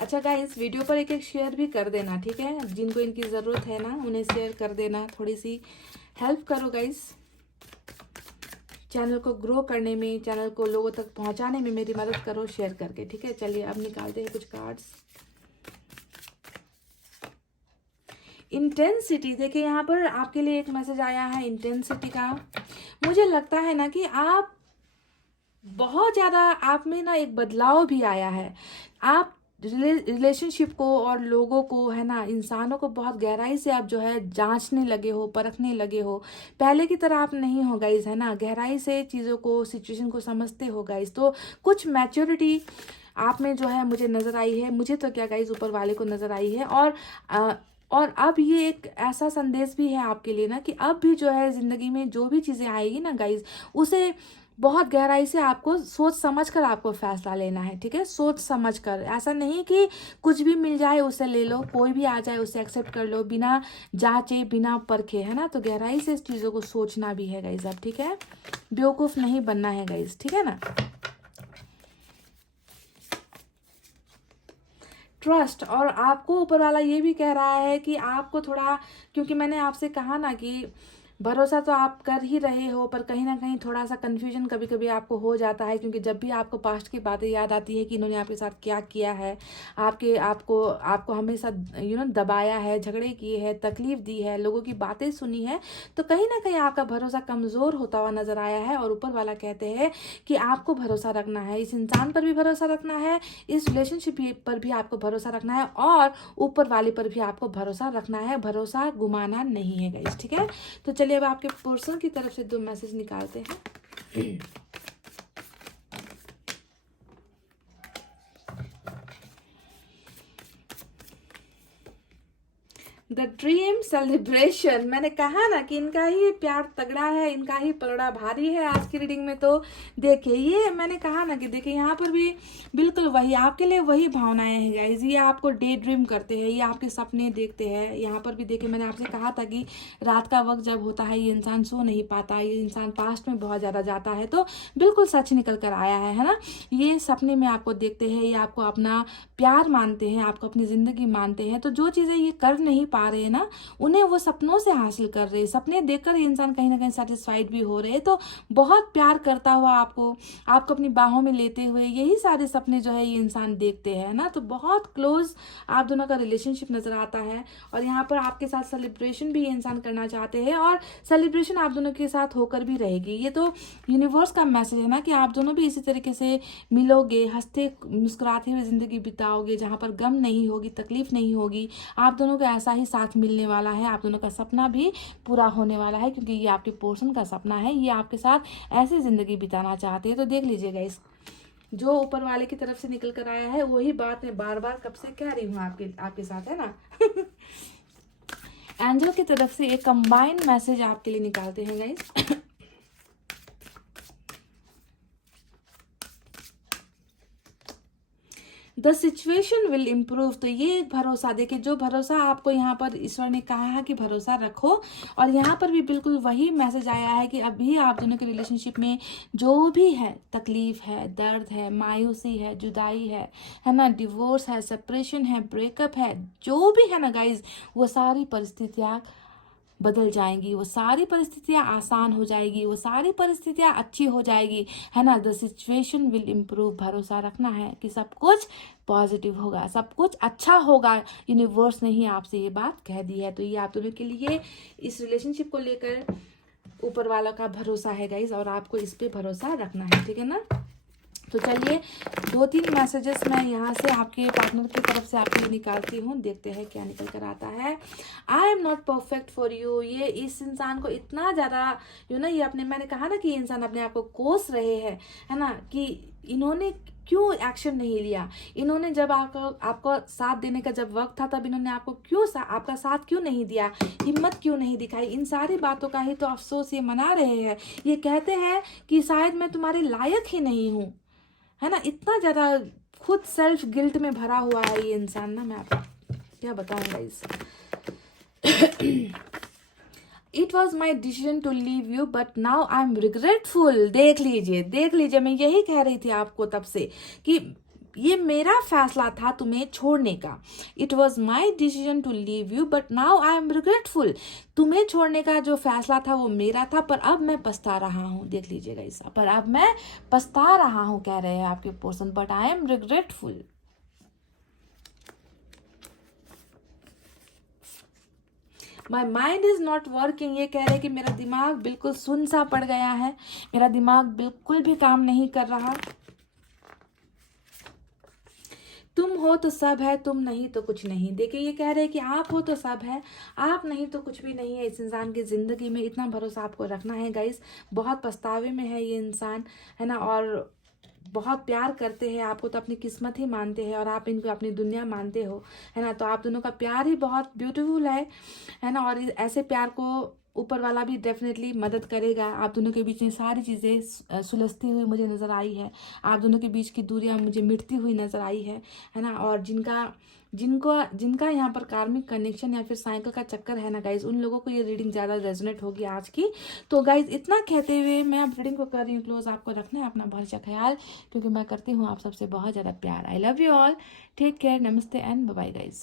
अच्छा गाइस, वीडियो पर एक शेयर भी कर देना, ठीक है। जिनको इनकी ज़रूरत है ना उन्हें शेयर कर देना, थोड़ी सी हेल्प करो गाइस। चैनल को ग्रो करने में, चैनल को लोगों तक पहुंचाने में मेरी मदद करो शेयर करके, ठीक है। चलिए अब निकालते हैं कुछ कार्ड्स। इंटेंसिटी, देखिए यहाँ पर आपके लिए एक मैसेज आया है इंटेंसिटी का। मुझे लगता है ना कि आप बहुत ज़्यादा, आप में ना एक बदलाव भी आया है। आप रिलेशनशिप को और लोगों को, है ना, इंसानों को बहुत गहराई से आप जो है जांचने लगे हो, परखने लगे हो। पहले की तरह आप नहीं हो गाइस, है ना, गहराई से चीज़ों को, सिचुएशन को समझते हो गाइस। तो कुछ मैच्योरिटी आप में जो है मुझे नज़र आई है, मुझे तो क्या गाइस ऊपर वाले को नज़र आई है। और अब ये एक ऐसा संदेश भी है आपके लिए ना कि अब भी जो है ज़िंदगी में जो भी चीज़ें आएगी ना गाइस, उसे बहुत गहराई से आपको सोच समझ कर आपको फैसला लेना है, ठीक है, सोच समझ कर। ऐसा नहीं कि कुछ भी मिल जाए उसे ले लो, कोई भी आ जाए उसे एक्सेप्ट कर लो बिना जांचे बिना परखे, है ना। तो गहराई से इस चीज़ों को सोचना भी है गाइज अब, ठीक है, बेवकूफ़ नहीं बनना है गाइज, ठीक है ना। ट्रस्ट, और आपको ऊपर वाला ये भी कह रहा है कि आपको थोड़ा, क्योंकि मैंने आपसे कहा ना कि भरोसा तो आप कर ही रहे हो, पर कहीं ना कहीं थोड़ा सा कन्फ्यूजन कभी कभी आपको हो जाता है, क्योंकि जब भी आपको पास्ट की बातें याद आती है कि इन्होंने आपके साथ क्या किया है, आपको आपको हमेशा दबाया है, झगड़े किए हैं, तकलीफ दी है, लोगों की बातें सुनी है, तो कहीं ना कहीं आपका भरोसा कमज़ोर होता हुआ नजर आया है। और ऊपर वाला कहते हैं कि आपको भरोसा रखना है, इस इंसान पर भी भरोसा रखना है, इस रिलेशनशिप पर भी आपको भरोसा रखना है, और ऊपर वाले पर भी आपको भरोसा रखना है, भरोसा गुमाना नहीं है गाइस, ठीक है। तो चलिए अब आपके पर्सन की तरफ से 2 मैसेज निकालते हैं। द ड्रीम सेलिब्रेशन, मैंने कहा ना कि इनका ही प्यार तगड़ा है, इनका ही पलड़ा भारी है आज की रीडिंग में। तो देखिए, ये मैंने कहा ना कि देखिए यहाँ पर भी बिल्कुल वही आपके लिए वही भावनाएं हैं गाइज। ये आपको डे ड्रीम करते हैं, ये आपके सपने देखते हैं। यहाँ पर भी देखिए, मैंने आपसे कहा था कि रात का वक्त जब होता है ये इंसान सो नहीं पाता, ये इंसान पास्ट में बहुत ज़्यादा जाता है। तो बिल्कुल सच निकल कर आया है ना। ये सपने में आपको देखते हैं, ये आपको अपना प्यार मानते हैं, आपको अपनी ज़िंदगी मानते हैं। तो जो चीज़ें ये कर नहीं पा रहे हैं ना, उन्हें वो सपनों से हासिल कर रहे हैं। सपने देखकर ये इंसान कहीं ना कहीं सेटिस्फाइड भी हो रहे हैं। तो बहुत प्यार करता हुआ आपको अपनी बाहों में लेते हुए यही सारे सपने जो है ये इंसान देखते हैं ना। तो बहुत क्लोज आप दोनों का रिलेशनशिप नजर आता है। और यहाँ पर आपके साथ सेलिब्रेशन भी ये इंसान करना चाहते हैं, और सेलिब्रेशन आप दोनों के साथ होकर भी रहेगी। ये तो यूनिवर्स का मैसेज है ना कि आप दोनों भी इसी तरीके से मिलोगे, हंसते मुस्कुराते हुए जिंदगी बिताओगे, जहाँ पर गम नहीं होगी, तकलीफ नहीं होगी। आप दोनों को ऐसा ही साथ मिलने वाला है, आप दोनों का सपना भी पूरा होने वाला है, क्योंकि ये आपके पर्सन का सपना है। ये आपके साथ ऐसी जिंदगी बिताना चाहते हैं। तो देख लीजिएगा, इस जो ऊपर वाले की तरफ से निकल कर आया है वही बात मैं बार बार कब से कह रही हूँ आपके साथ, है ना। एंजल की तरफ से एक कंबाइंड मैसेज आपके लिए निकालते हैं guys. The situation will improve, तो ये एक भरोसा, देखिए जो भरोसा आपको यहाँ पर ईश्वर ने कहा है कि भरोसा रखो, और यहाँ पर भी बिल्कुल वही मैसेज आया है कि अभी आप दोनों के रिलेशनशिप में जो भी है, तकलीफ है, दर्द है, मायूसी है, जुदाई है ना, डिवोर्स है, सेपरेशन है, ब्रेकअप है, जो भी है ना गाइज, वो सारी परिस्थितियाँ बदल जाएंगी, वो सारी परिस्थितियाँ आसान हो जाएगी, वो सारी परिस्थितियाँ अच्छी हो जाएगी, है ना। द सिचुएशन विल इम्प्रूव, भरोसा रखना है कि सब कुछ पॉजिटिव होगा, सब कुछ अच्छा होगा। यूनिवर्स ने ही आपसे ये बात कह दी है। तो ये आप दोनों के लिए इस रिलेशनशिप को लेकर ऊपर वाला का भरोसा है गाइज, और आपको इस पे भरोसा रखना है, ठीक है ना। तो चलिए 2-3 मैसेजेस मैं यहाँ से आपके पार्टनर की तरफ से आपके लिए निकालती हूँ, देखते हैं क्या निकल कर आता है। I am not perfect for you, ये इस इंसान को इतना ज़्यादा ये अपने, मैंने कहा ना कि ये इंसान अपने आप को कोस रहे हैं, है ना, कि इन्होंने क्यों एक्शन नहीं लिया, इन्होंने जब आपको साथ देने का जब वक्त था तब इन्होंने आपको आपका साथ क्यों नहीं दिया, हिम्मत क्यों नहीं दिखाई। इन सारी बातों का ही तो अफसोस ये मना रहे हैं। ये कहते हैं कि शायद मैं तुम्हारे लायक ही नहीं हूँ, है ना। इतना ज़्यादा खुद सेल्फ गिल्ट में भरा हुआ है ये इंसान ना, मैं आपको क्या बताऊंगा इस। It was my decision to leave you but now I am regretful. देख लीजिए, मैं यही कह रही थी आपको तब से कि ये मेरा फैसला था तुम्हें छोड़ने का। It was my decision to leave you but now I am regretful. तुम्हें छोड़ने का जो फैसला था वो मेरा था, पर अब मैं पछता रहा हूँ। देख लीजिएगा इस, पर अब मैं पछता रहा हूँ, कह रहे हैं आपके person, but I am regretful. My mind is not working, ये कह रहे हैं कि मेरा दिमाग बिल्कुल सुन सा पड़ गया है, मेरा दिमाग बिल्कुल भी काम नहीं कर रहा। तुम हो तो सब है, तुम नहीं तो कुछ नहीं। देखिए ये कह रहे हैं कि आप हो तो सब है, आप नहीं तो कुछ भी नहीं है इस इंसान की जिंदगी में। इतना भरोसा आपको रखना है गाइस। बहुत पछतावे में है ये इंसान, है ना, और बहुत प्यार करते हैं आपको, तो अपनी किस्मत ही मानते हैं, और आप इनको अपनी दुनिया मानते हो, है ना। तो आप दोनों का प्यार ही बहुत ब्यूटीफुल है ना। और ऐसे प्यार को ऊपर वाला भी डेफिनेटली मदद करेगा। आप दोनों के बीच में सारी चीज़ें सुलझती हुई मुझे नज़र आई है। आप दोनों के बीच की दूरियां मुझे मिटती हुई नज़र आई है ना। और जिनका यहाँ पर कार्मिक कनेक्शन या फिर साइकिल का चक्कर है ना गाइज, उन लोगों को ये रीडिंग ज़्यादा रेजोनेट होगी आज की। तो गाइज इतना कहते हुए मैं अब रीडिंग को कर रही हूँ क्लोज। आपको रखना है अपना बहुत अच्छा ख्याल, क्योंकि मैं करती हूँ आप सबसे बहुत ज़्यादा प्यार। I love you all, take care, नमस्ते एंड बाय बाय गाइज।